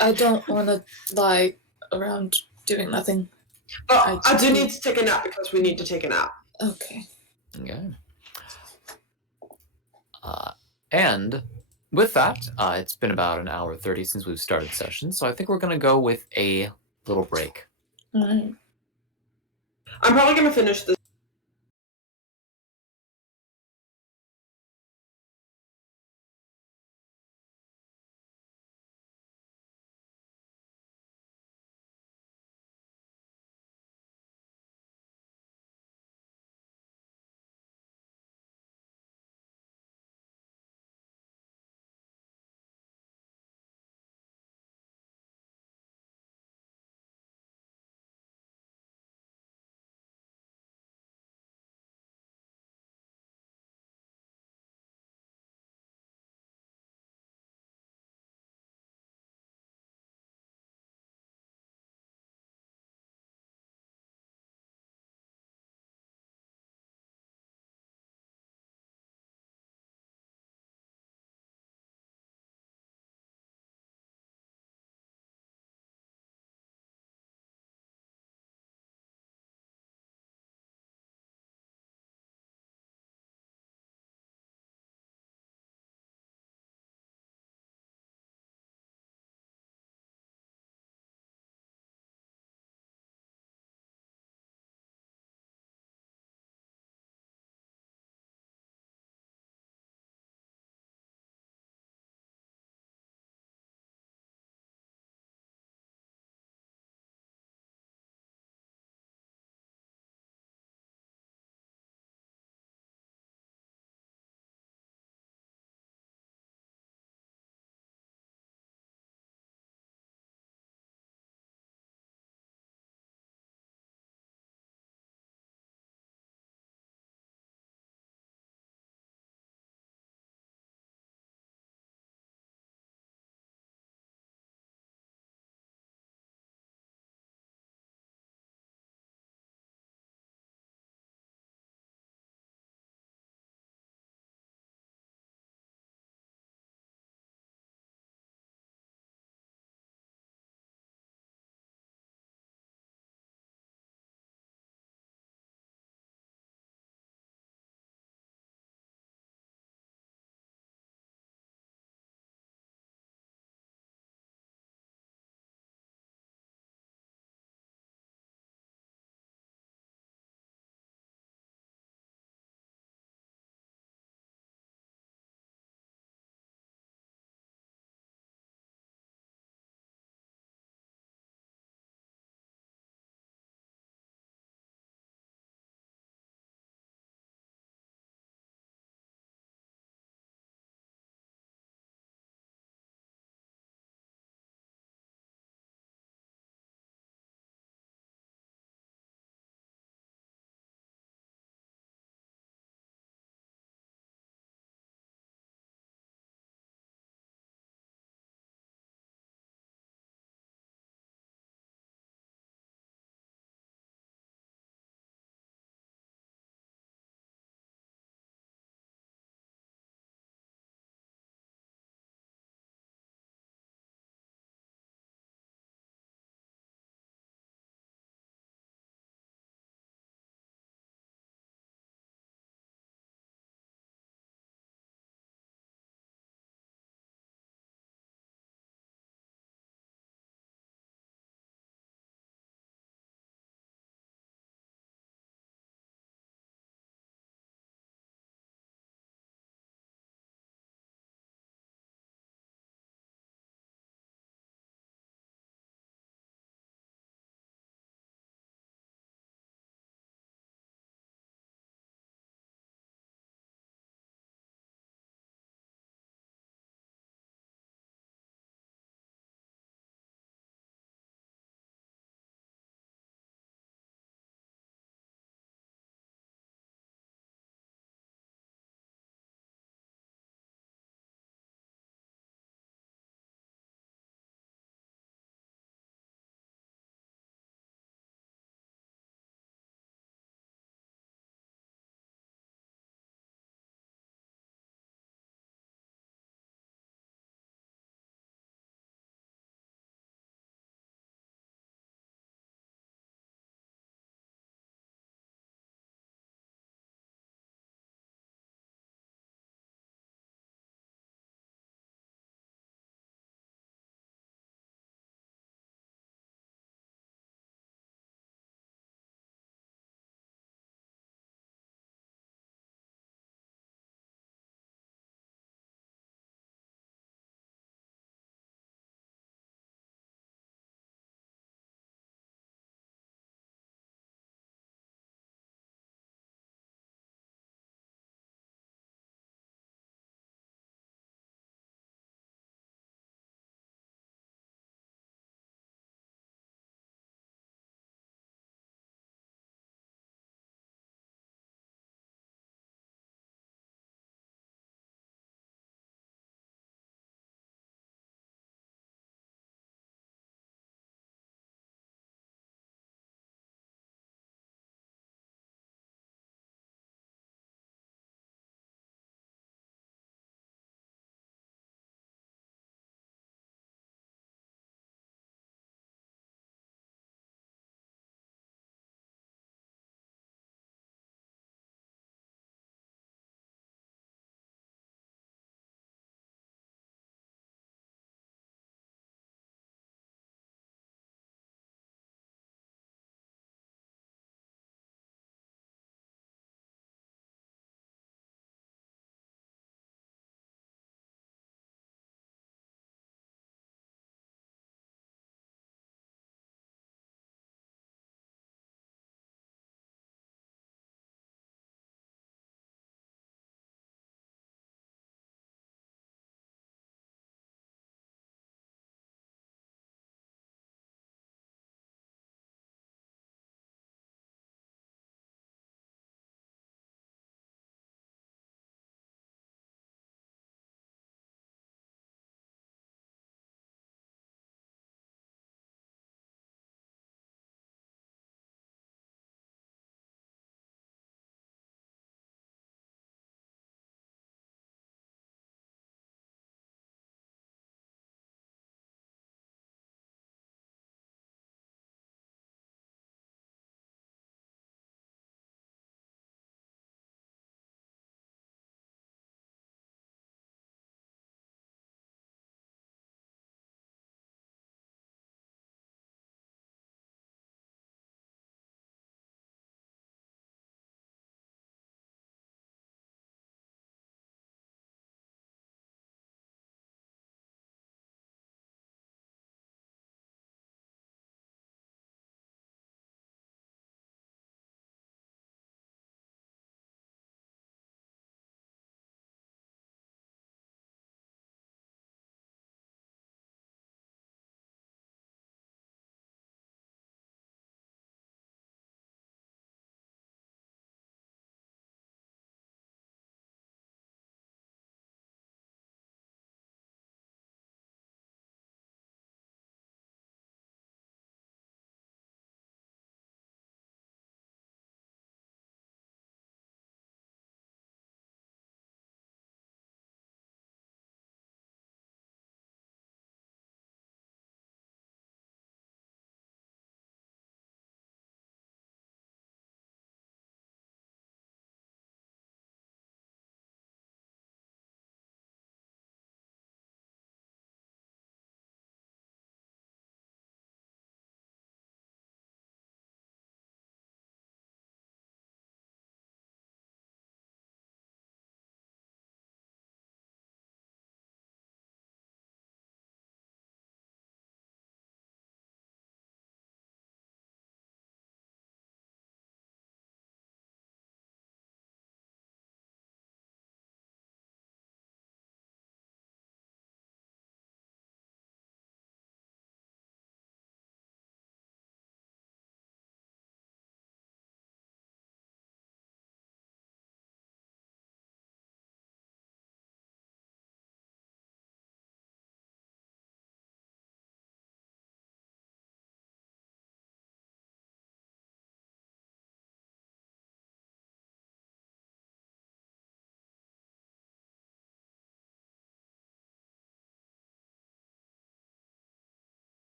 I don't want to lie around doing nothing. But I do need to take a nap because we need to take a nap. Okay. Okay. And with that, it's been about an hour 30 since we've started session, so I think we're gonna go with a little break. All right. I'm probably gonna finish this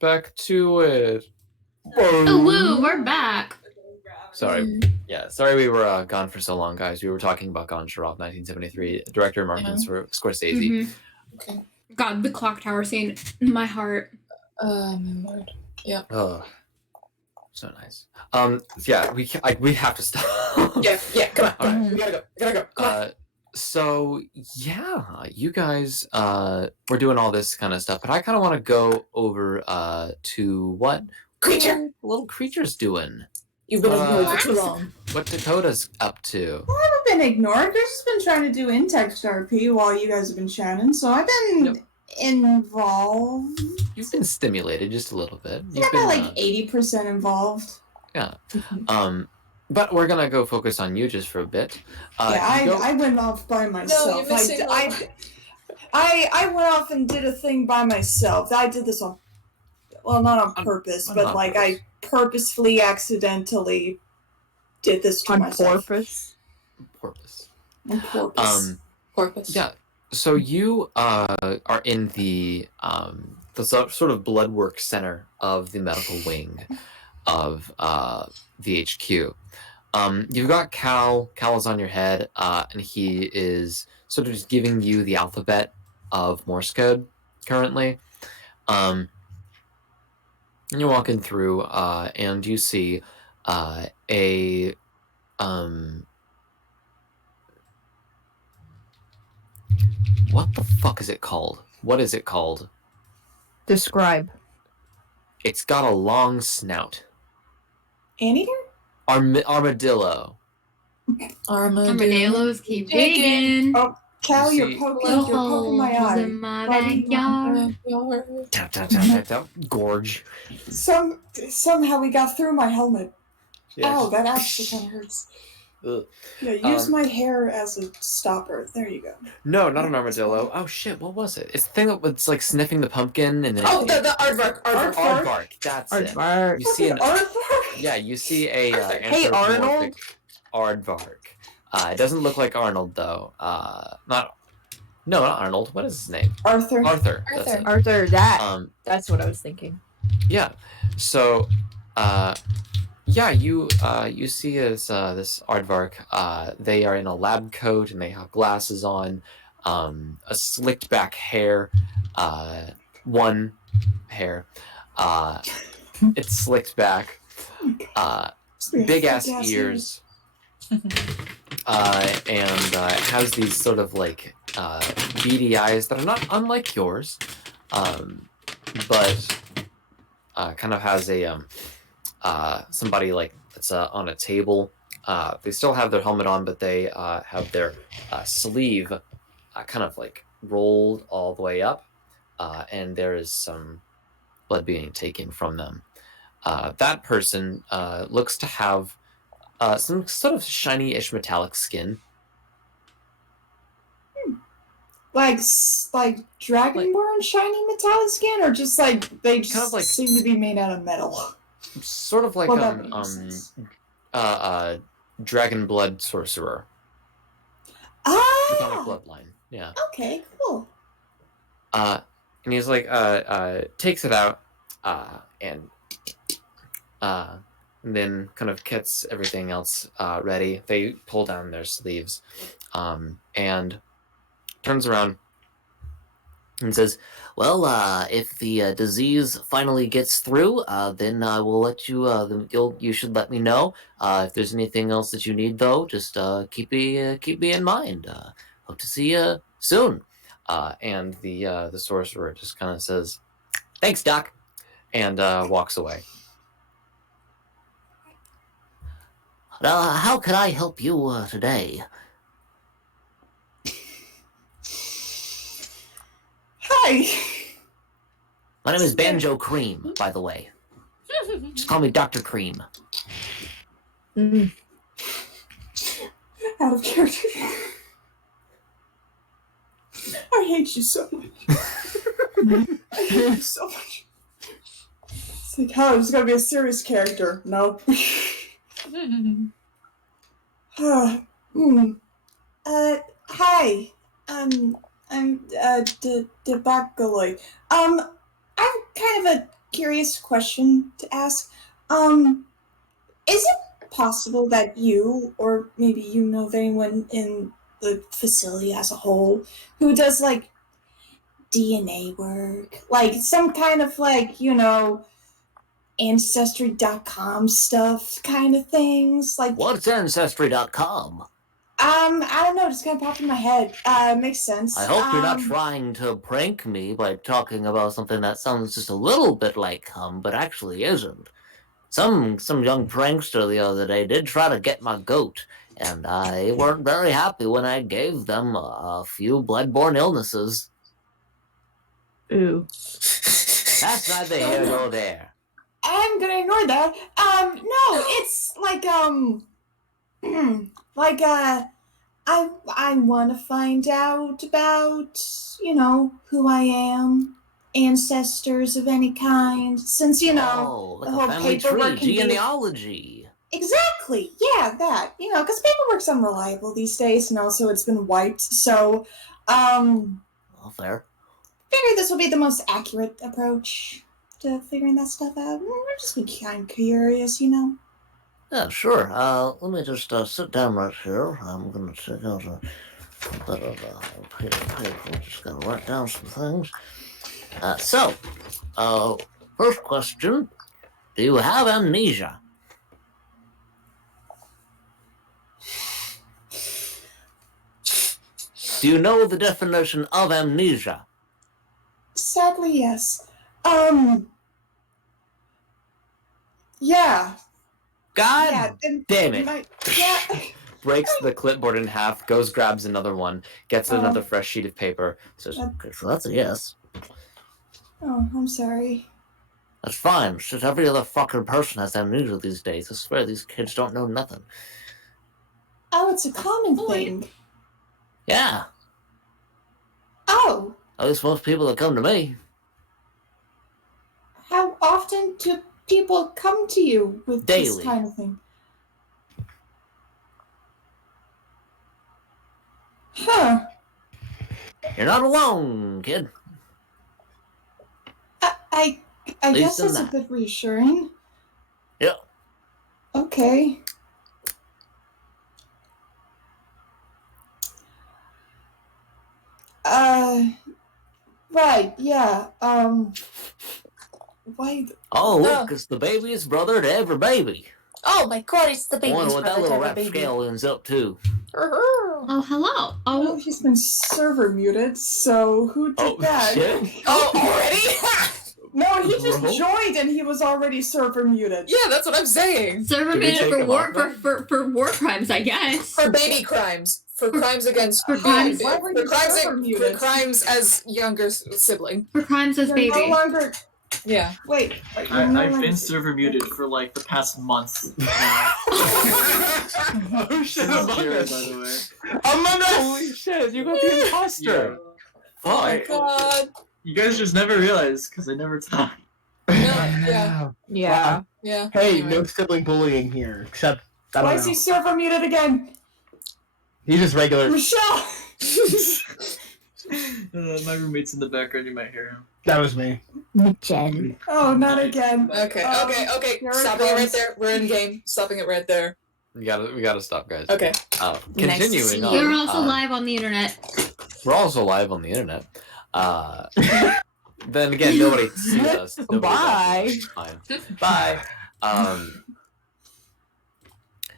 back to it. Oh, woo, we're back. Sorry. Yeah, sorry we were gone for so long, guys. We were talking about Goncharov, 1973, director Martin Scorsese. Okay. God, the clock tower scene. My heart. Lord. Yeah. Oh, so nice. Yeah, we have to stop. Yeah, come on. All right. We gotta go. Come on. So yeah, you guys we're doing all this kind of stuff, but I kind of want to go over to what little creature's doing. You've been ignored for too long. What Dakota's up to. I haven't been ignored. I've just been trying to do in-text RP while you guys have been chatting, so I've been involved. You've been stimulated just a little bit. Yeah, You've been like 80% involved. Yeah. But we're gonna go focus on you just for a bit. I went off by myself. No, you're missing I went off and did a thing by myself. I did this not on purpose, but on like purpose. I purposefully, accidentally did this to myself. Porpoise. On purpose. Porpoise. Yeah. So you are in the sort of blood work center of the medical wing of the HQ. You've got Cal. Cal is on your head, and he is sort of just giving you the alphabet of Morse code currently. And you're walking through, and you see a what the fuck is it called? What is it called? Describe. It's got a long snout. Anteater? Armadillo. Armadillos keep digging. Oh, Cal, You you're see- poking my Holes eye. in my backyard. Tap, tap, tap, tap, tap. Gorge. Somehow we got through my helmet. Yes. Ow, that actually kind of hurts. Ugh. Yeah, use my hair as a stopper. There you go. No, not an armadillo. Oh shit, what was it? It's the thing that was like sniffing the pumpkin and then The aardvark. aardvark. That's it. Aardvark. You see an Aardvark? yeah, you see a Hey, Arnold. aardvark. It doesn't look like Arnold though. Not Arnold. What is his name? Arthur. Arthur. That's it. Arthur, that's what I was thinking. Yeah. So, yeah, you see this aardvark. They are in a lab coat and they have glasses on, a slicked back hair, one hair. It's slicked back, big ass ears, and it has these sort of like beady eyes that are not unlike yours, but kind of has a somebody like that's on a table. They still have their helmet on, but they have their sleeve kind of like rolled all the way up, and there is some blood being taken from them. That person looks to have some sort of shiny-ish metallic skin. Like Dragonborn shiny metallic skin, or just like they just Kind of like- seem to be made out of metal. Sort of like Well, that makes sense. dragon blood sorcerer. Draconic Ah, bloodline. Yeah. okay, cool. And he's like, takes it out, and then kind of gets everything else ready. They pull down their sleeves, and turns around and says, "Well, if the disease finally gets through, then I will let you. You should let me know if there's anything else that you need, though. Just keep me in mind. Hope to see you soon." And the sorcerer just kind of says, "Thanks, Doc," and walks away. How can I help you today? Hi. My name is Banjo Cream, by the way. Just call me Dr. Cream. Out of character. I hate you so much. I hate you so much. It's like, oh, there's gonna be a serious character. Nope. Hi. I'm Debacaloy. I'm kind of a curious question to ask. Is it possible that you, or maybe you know of anyone in the facility as a whole, who does like DNA work, like some kind of like, Ancestry.com stuff kind of things? Like, What's Ancestry.com? I don't know, just kind of popped in my head. Makes sense. I hope you're not trying to prank me by talking about something that sounds just a little bit like cum, but actually isn't. Some young prankster the other day did try to get my goat, and I weren't very happy when I gave them a few bloodborne illnesses. Ooh. That's neither here nor there. I'm gonna ignore that. No, it's like, I want to find out about, who I am, ancestors of any kind, since, Like the whole a family paperwork tree, can be... genealogy. Exactly, yeah, that, because paperwork's unreliable these days, and also it's been wiped, so, Well, fair. figure this will be the most accurate approach to figuring that stuff out. I'm just kind of curious, Yeah, sure. Let me just sit down right here. I'm gonna take out a bit of paper. Just gotta write down some things. First question: do you have amnesia? Do you know the definition of amnesia? Sadly, yes. Yeah. God damn it. Yeah. Breaks the clipboard in half, goes, grabs another one, gets another fresh sheet of paper, says, Okay, so that's a yes. Oh, I'm sorry. That's fine. Shit, every other fucking person has amnesia these days. I swear these kids don't know nothing. Oh, it's a common thing. Yeah. Oh. At least most people that come to me. How often do people come to you with this Daily. kind of thing? Huh. You're not alone, kid. I guess that's a bit reassuring. Yeah. Okay. Right, yeah, why... Oh, look, it's the baby's brother to every baby. Oh my god, it's the I baby's wonder what that brother to little every baby. rapscalion's up to. Oh, hello. Oh, he's been server muted, so who did that? Shit. Oh, already? No, he just joined and he was already server muted. Yeah, that's what I'm saying. Server Did we muted take for him war off then? for war crimes, I guess. For baby crimes. For crimes against... For crimes- Why were you server for muted? crimes as younger sibling. For crimes as You're baby. no longer... Yeah. Wait, you're no I've longer... been server muted for like the past month now. Oh shit, Among Among Us, Us. by the way. Among Us! Holy shit, you got the imposter! Oh my Fuck. god. You guys just never realize because I never talk. No, yeah. Yeah. Yeah. Hey, Anyway. no sibling bullying here, except I Why don't is know. he server muted again? He's just regular. Michelle! My roommate's in the background. You might hear him. That was me. Jen. Oh, not again. Okay, okay. here it Stopping it right comes. there. We're in game. Stopping it right there. We gotta stop, guys. Okay. Continuing on. We're also live on the internet. We're also live on the internet. Then again, nobody sees us. Nobody Bye. watches. It's fine. Bye.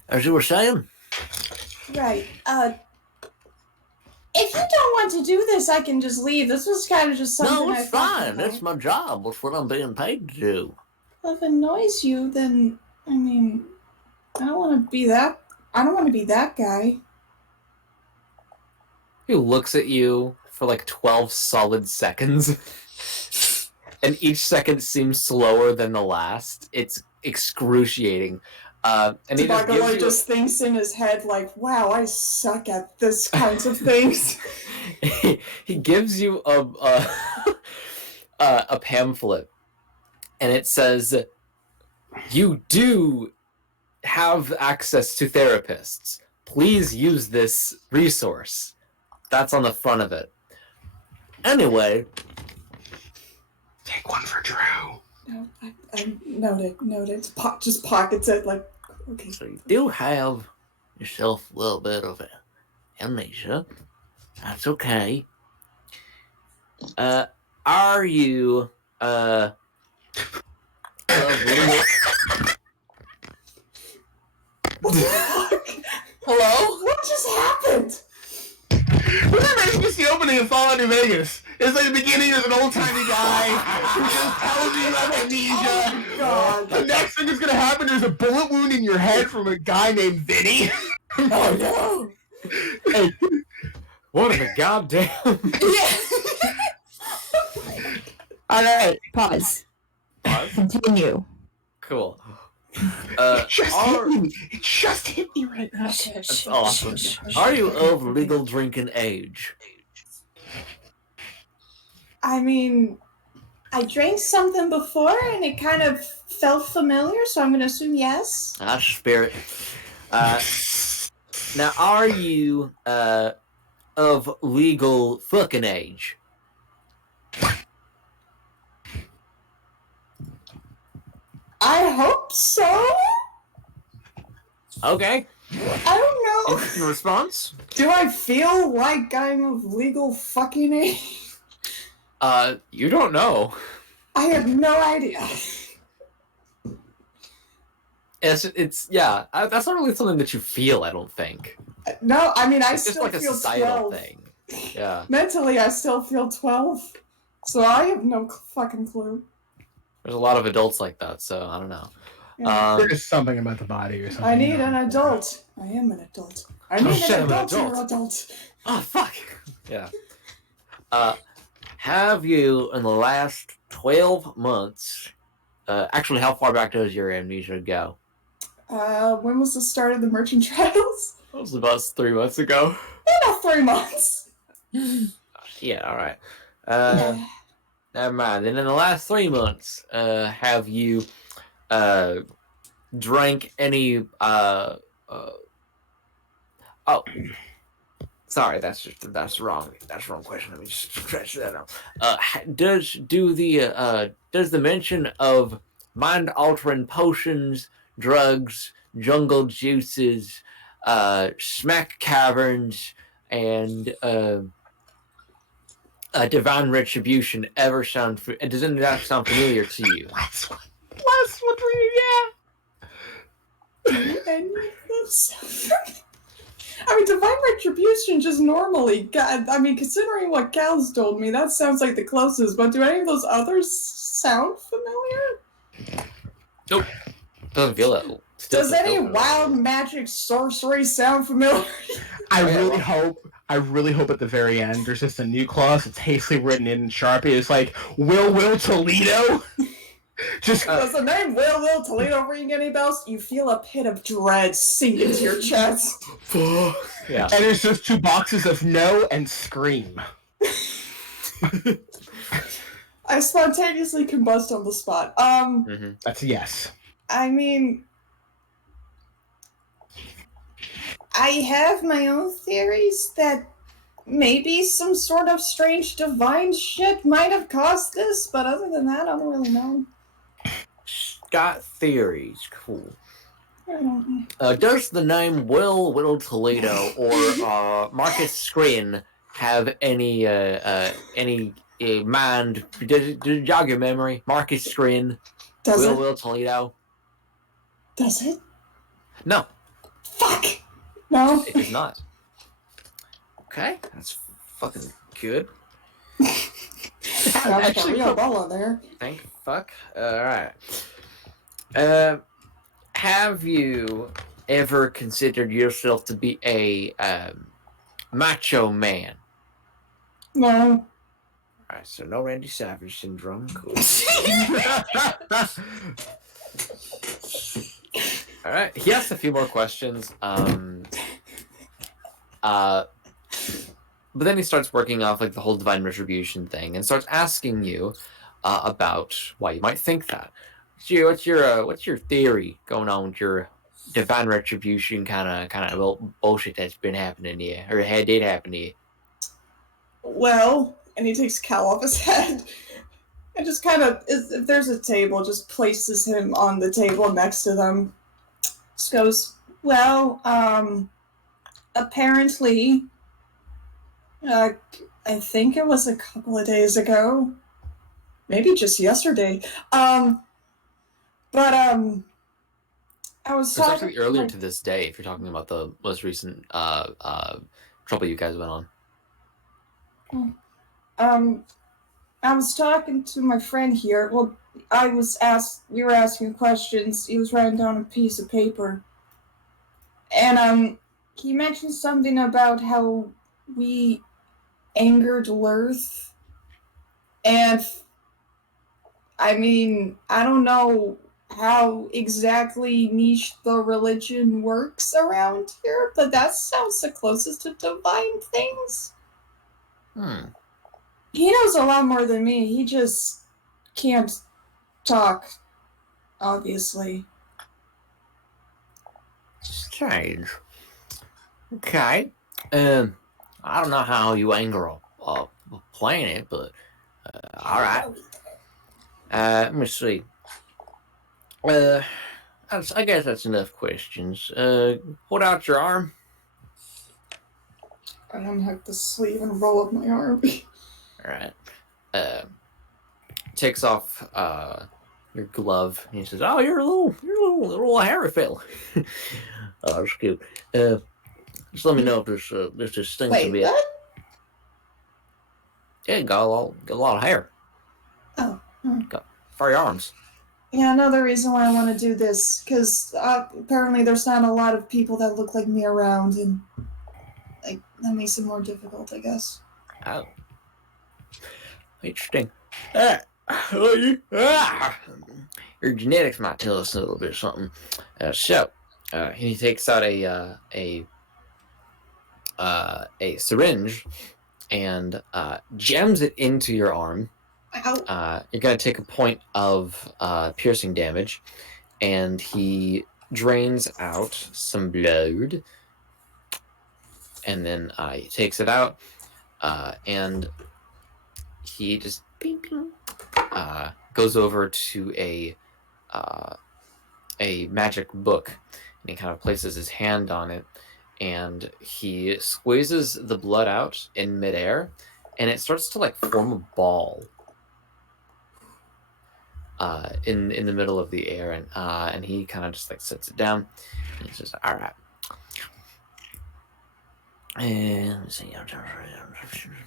As you were saying, Right, if you don't want to do this, I can just leave. This was kind of just something no, I it's thought fine. about. It's my job. It's what I'm being paid to do. If it annoys you, then, I mean, I don't want to be that guy. He looks at you for like 12 solid seconds. And each second seems slower than the last. It's excruciating. And he just Tobacco gives like you just thinks in his head like, wow, I suck at this kinds of things. he gives you a pamphlet, and it says, "You do have access to therapists. Please use this resource." That's on the front of it. Anyway, Take one for Drew. No, I noted. Just pockets it like, okay. So you do have yourself a little bit of amnesia. That's okay. Are you of legal? What the fuck? Hello? What just happened? Whenever it's the opening of Fallout New Vegas, it's like the beginning of an old-timey guy who just tells you you have amnesia. Oh my god. The next thing that's gonna happen is a bullet wound in your head from a guy named Vinny. Oh no! Hey, what the goddamn? Yeah. Alright, pause. Pause? Continue. Cool. It just hit me right now. That's awesome. Are you of legal drinking age? I mean, I drank something before and it kind of felt familiar, so I'm gonna assume yes. That's spirit. Now, are you of legal fucking age? I hope so. Okay. I don't know. Interesting response. Do I feel like I'm of legal fucking age? You don't know. I have no idea. It's yeah. That's not really something that you feel. I don't think. No, I mean I It's just still like a feel societal 12. thing. Yeah. Mentally, I still feel 12. So I have no fucking clue. There's a lot of adults like that, so I don't know. Yeah. There's something about the body or something. I need an adult. I am an adult. I need shit, an I'm an adult. Adult. Oh fuck. Yeah. Have you, in the last 12 months, actually, how far back does your amnesia go? When was the start of the merchant trials? That was about 3 months ago. About 3 months. Yeah, all right. Yeah. Never mind. And in the last 3 months, have you drank any? Oh, sorry, that's wrong. That's the wrong question. Let me just stretch that out. Does the mention of mind-altering potions, drugs, jungle juices, smack caverns, and divine retribution ever sound? Does any of that sound familiar to you? Last one for you, yeah. Any of those? I mean, divine retribution just normally. God, I mean, considering what Cal's told me, that sounds like the closest. But do any of those others sound familiar? Nope. Doesn't feel that. Does any wild magic sorcery sound familiar? I really hope at the very end there's just a new clause that's hastily written in Sharpie. It's like Will Toledo. Just does the name Will Toledo ring any bells? You feel a pit of dread sink into your chest. Yeah. And there's just 2 boxes of no and scream. I spontaneously combust on the spot. That's a yes. I mean, I have my own theories that maybe some sort of strange divine shit might have caused this, but other than that, I don't really know. Got theories. Cool. I don't know. Does the name Will Toledo or Marcus Screen have any mind? Did it jog your memory? Marcus Screen, Does it? Will Toledo. Does it? No, Fuck! No. it does not. Okay, that's fucking good. Actually, real ball there. Thank fuck. All right. Have you ever considered yourself to be a macho man? No. Alright, so no Randy Savage syndrome. Cool. Alright, he asked a few more questions. But then he starts working off like the whole divine retribution thing and starts asking you about why you might think that. What's your theory going on with your divine retribution kind of bullshit that's been happening to you, or did happen to you? Well, and he takes Cal off his head. I just kind of, if there's a table, just places him on the table next to them. Just goes, well, apparently, I think it was a couple of days ago, maybe just yesterday. But I was It's talking actually earlier to this day. If you're talking about the most recent trouble you guys went on. I was talking to my friend here. Well, we were asking questions. He was writing down a piece of paper. And he mentioned something about how we angered Lurth. And I mean, I don't know how exactly niche the religion works around here, but that sounds the closest to divine things. He knows a lot more than me. He just can't talk, obviously. Strange. Okay. I don't know how you anger a planet, but all right. Let me see. I guess that's enough questions. Hold out your arm. I unhook the sleeve and roll up my arm. All right. Takes off your glove and he says, "Oh, you're a little hairy fella." Oh, that's cute. Just let me know if there's this thing to be. Wait, what? Yeah, you got a lot of hair. Oh. Got furry arms. Yeah, another reason why I want to do this, because apparently there's not a lot of people that look like me around, and like that makes it more difficult, I guess. Oh. Interesting. Your genetics might tell us a little bit of something. He takes out a syringe and jams it into your arm. You're going to take a point of piercing damage, and he drains out some blood, and then he takes it out, and he just goes over to a magic book, and he kind of places his hand on it, and he squeezes the blood out in midair, and it starts to like form a ball in the middle of the air, and he kind of just like sets it down, and he says, "All right." And let me see.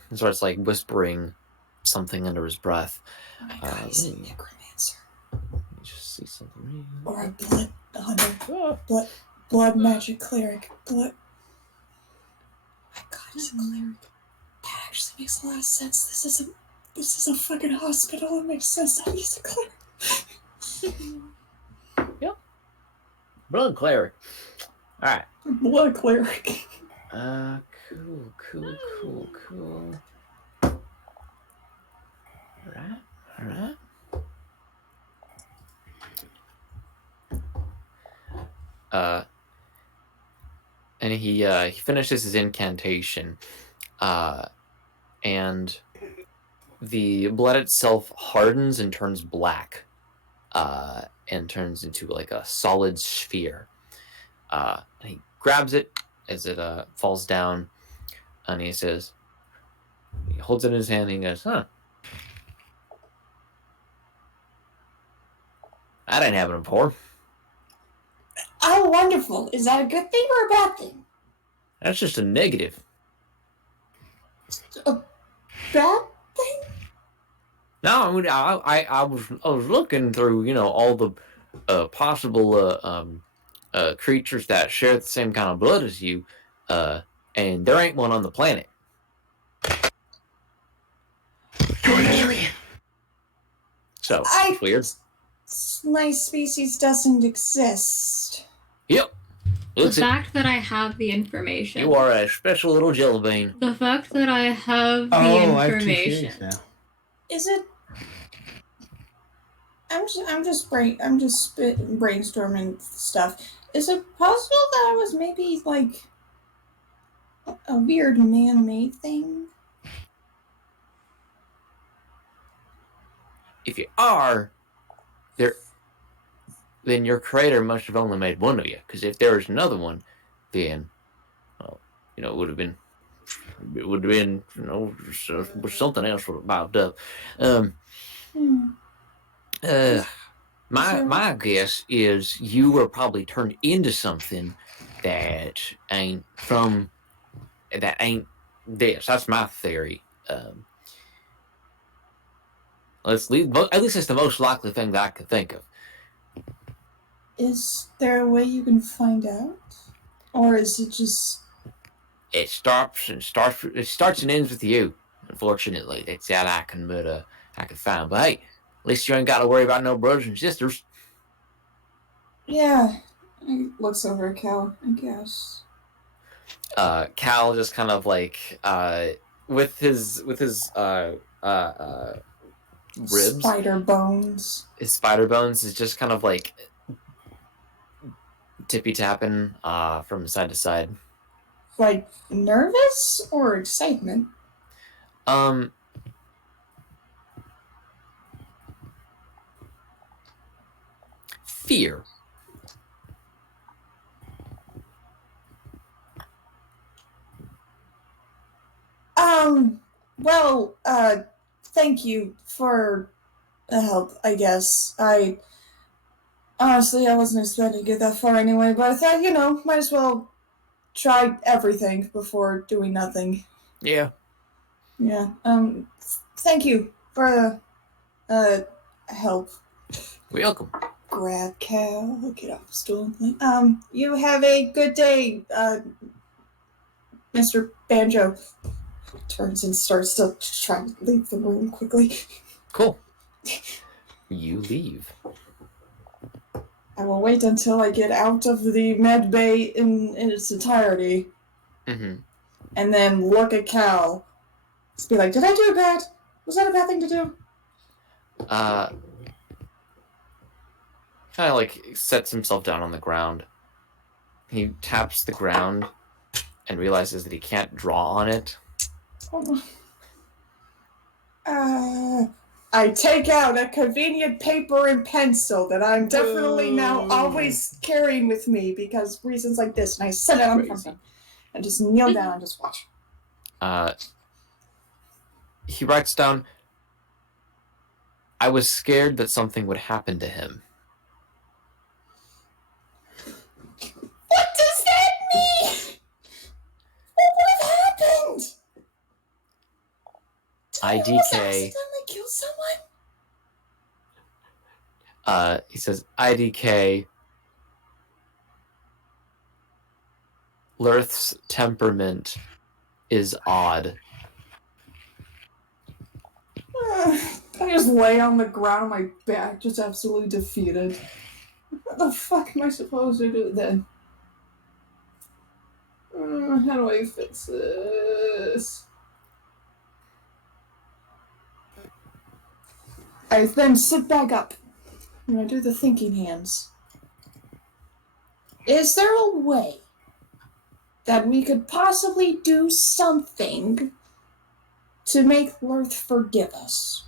And starts like whispering something under his breath. Oh my god, he's a necromancer. Let me just see something. Or a blood hunter. Blood magic cleric. Blood. Oh my god, he's a cleric. That actually makes a lot of sense. This is a fucking hospital. It makes sense that he's a cleric. Yep. Blood cleric. All right. Blood cleric. Cool. All right. And he finishes his incantation, and the blood itself hardens and turns black, and turns into like a solid sphere. And he grabs it as it falls down, and he says, he holds it in his hand and he goes, "Huh. That ain't happened before." Oh, wonderful. Is that a good thing or a bad thing? That's just a negative. A bad thing? No, I mean, I was looking through, all the possible creatures that share the same kind of blood as you, and there ain't one on the planet. So it's weird. My species doesn't exist. Yep. The fact that I have the information. You are a special little jelly bean. The fact that I have the information. now. Is it? I'm just brainstorming stuff. Is it possible that I was maybe like a weird man-made thing? if you are, then your creator must have only made one of you. Because if there was another one, then, well, it would have been, something else would have popped up. My guess is you were probably turned into something that ain't this. That's my theory. At least it's the most likely thing that I could think of. Is there a way you can find out? Or is it just... It starts and ends with you. Unfortunately, that's all I can find. But hey, at least you ain't got to worry about no brothers and sisters. Yeah. He looks over at Cal, I guess. Cal just kind of like with his ribs, Spider bones. his spider bones is just kind of like tippy tapping from side to side. Like, nervous or excitement? Fear. Well, thank you for the help, I guess. Honestly, I wasn't expecting to get that far anyway, but I thought, might as well try everything before doing nothing. Yeah. Yeah, thank you for the, help. Welcome. Grab Cal, get off the stool. You have a good day, Mr. Banjo. Turns and starts to try to leave the room quickly. Cool. You leave. I will wait until I get out of the med bay in its entirety. Mm-hmm. And then look at Cal. Just be like, did I do bad? Was that a bad thing to do? Kind of like sets himself down on the ground. He taps the ground and realizes that he can't draw on it. I take out a convenient paper and pencil that I'm definitely now always carrying with me because reasons like this, and I set it on front of him and just kneel down and just watch. He writes down, I was scared that something would happen to him. What does that mean? What would have happened? IDK. Accidentally kill someone? He says, IDK. Lurth's temperament is odd. I just lay on the ground on my back, just absolutely defeated. What the fuck am I supposed to do then? How do I fix this? I then sit back up and I do the thinking hands. Is there a way that we could possibly do something to make Lurth forgive us?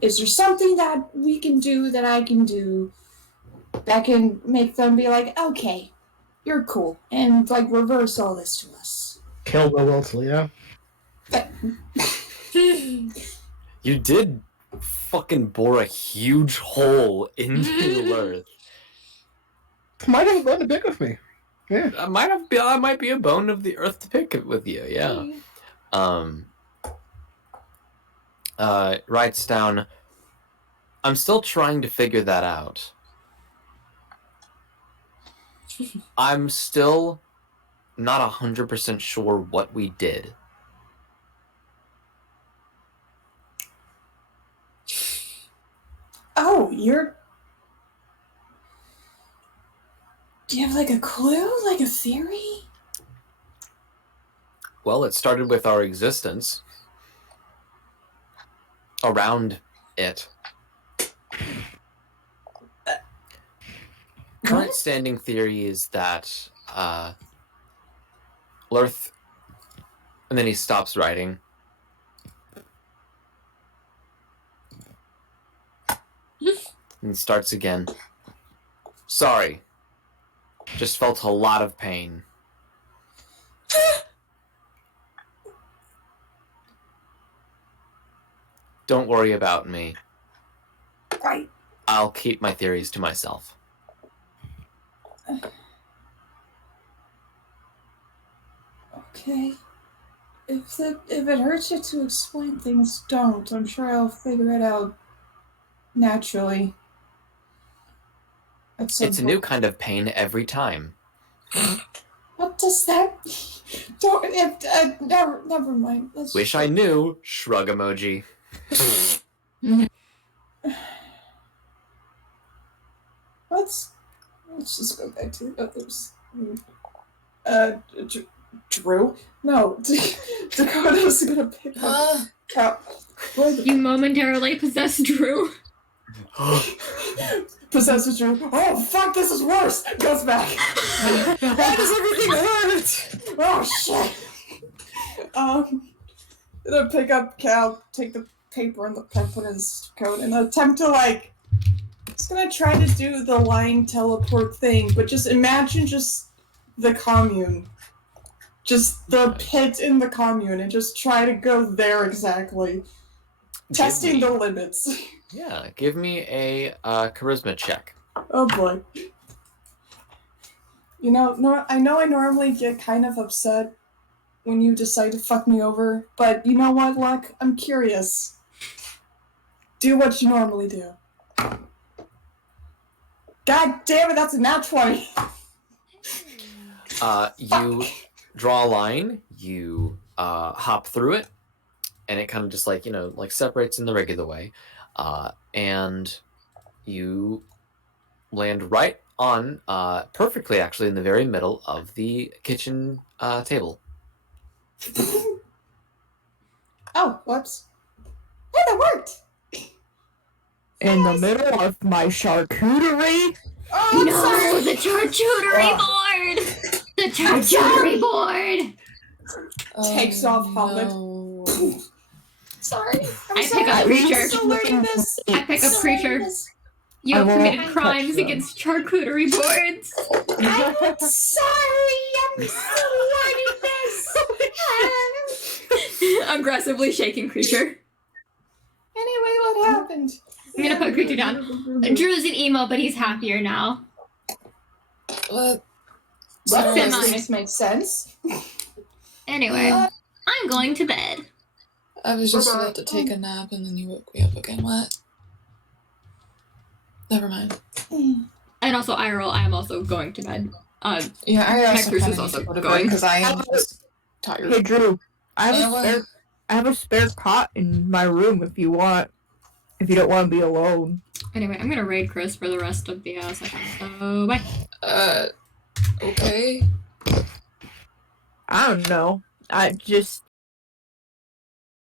Is there something that we can do, that I can do, that can make them be like, okay, you're cool, and like reverse all this to us? Kill the Wilsley, yeah? You did fucking bore a huge hole into Lurth. Might have a bone to pick with me. Yeah. That might be a bone of the earth to pick with you, yeah. Writes down, I'm still trying to figure that out. I'm still not 100% sure what we did. Oh, do you have like a clue? Like a theory? Well, it started with our existence. Around it. Current standing theory is that Lurth, and then he stops writing. and starts again. Sorry. Just felt a lot of pain. Don't worry about me. Right. I'll keep my theories to myself. Okay. If it hurts you to explain things, don't. I'm sure I'll figure it out naturally. It's a new kind of pain every time. What does that? Don't. Never mind. Wish I knew. Shrug emoji. Let's just go back to the others. Drew? No, Dakota's gonna pick up Cal. You momentarily possess Drew. Possesses Drew. Oh fuck! This is worse. Goes back. Why does everything hurt? Oh shit. Gonna pick up Cal, take the paper and the pen, put in his coat, and attempt to Just gonna try to do the line teleport thing, but just imagine the commune. Just the pit in the commune, and just try to go there exactly. Testing the limits. Yeah, give me a charisma check. Oh boy. You know, I know I normally get kind of upset when you decide to fuck me over, but you know what, Luck? I'm curious. Do what you normally do. God damn it, that's a nat 20! You draw a line, you hop through it, and it kind of just separates in the regular way, and you land right on, perfectly actually, in the very middle of the kitchen table. Oh, whoops. Hey, that worked! In the middle of my charcuterie? Oh, No, sorry. the charcuterie board! The charcuterie board! Takes off helmet. No. Sorry. I pick up creature. I'm still learning this. I pick up Still creature. learning this. You have I won't committed crimes touch them. against charcuterie boards. I'm sorry. I'm still learning this. Aggressively shaking creature. Anyway, what happened? I'm gonna put creature down. Drew's an emo, but he's happier now. What? Well, Semi. those things make sense. Anyway, I'm going to bed. I was just about to take a nap and then you woke me up again. What? Never mind. And also, IRL, I am also going to bed. Yeah, I also Cruise kinda is also need to go to going. bed because I am just tired. Hey Drew, I What? have a spare cot in my room if you want. If you don't want to be alone. Anyway, I'm gonna raid Chris for the rest of the session. So, bye. Okay. I don't know. I just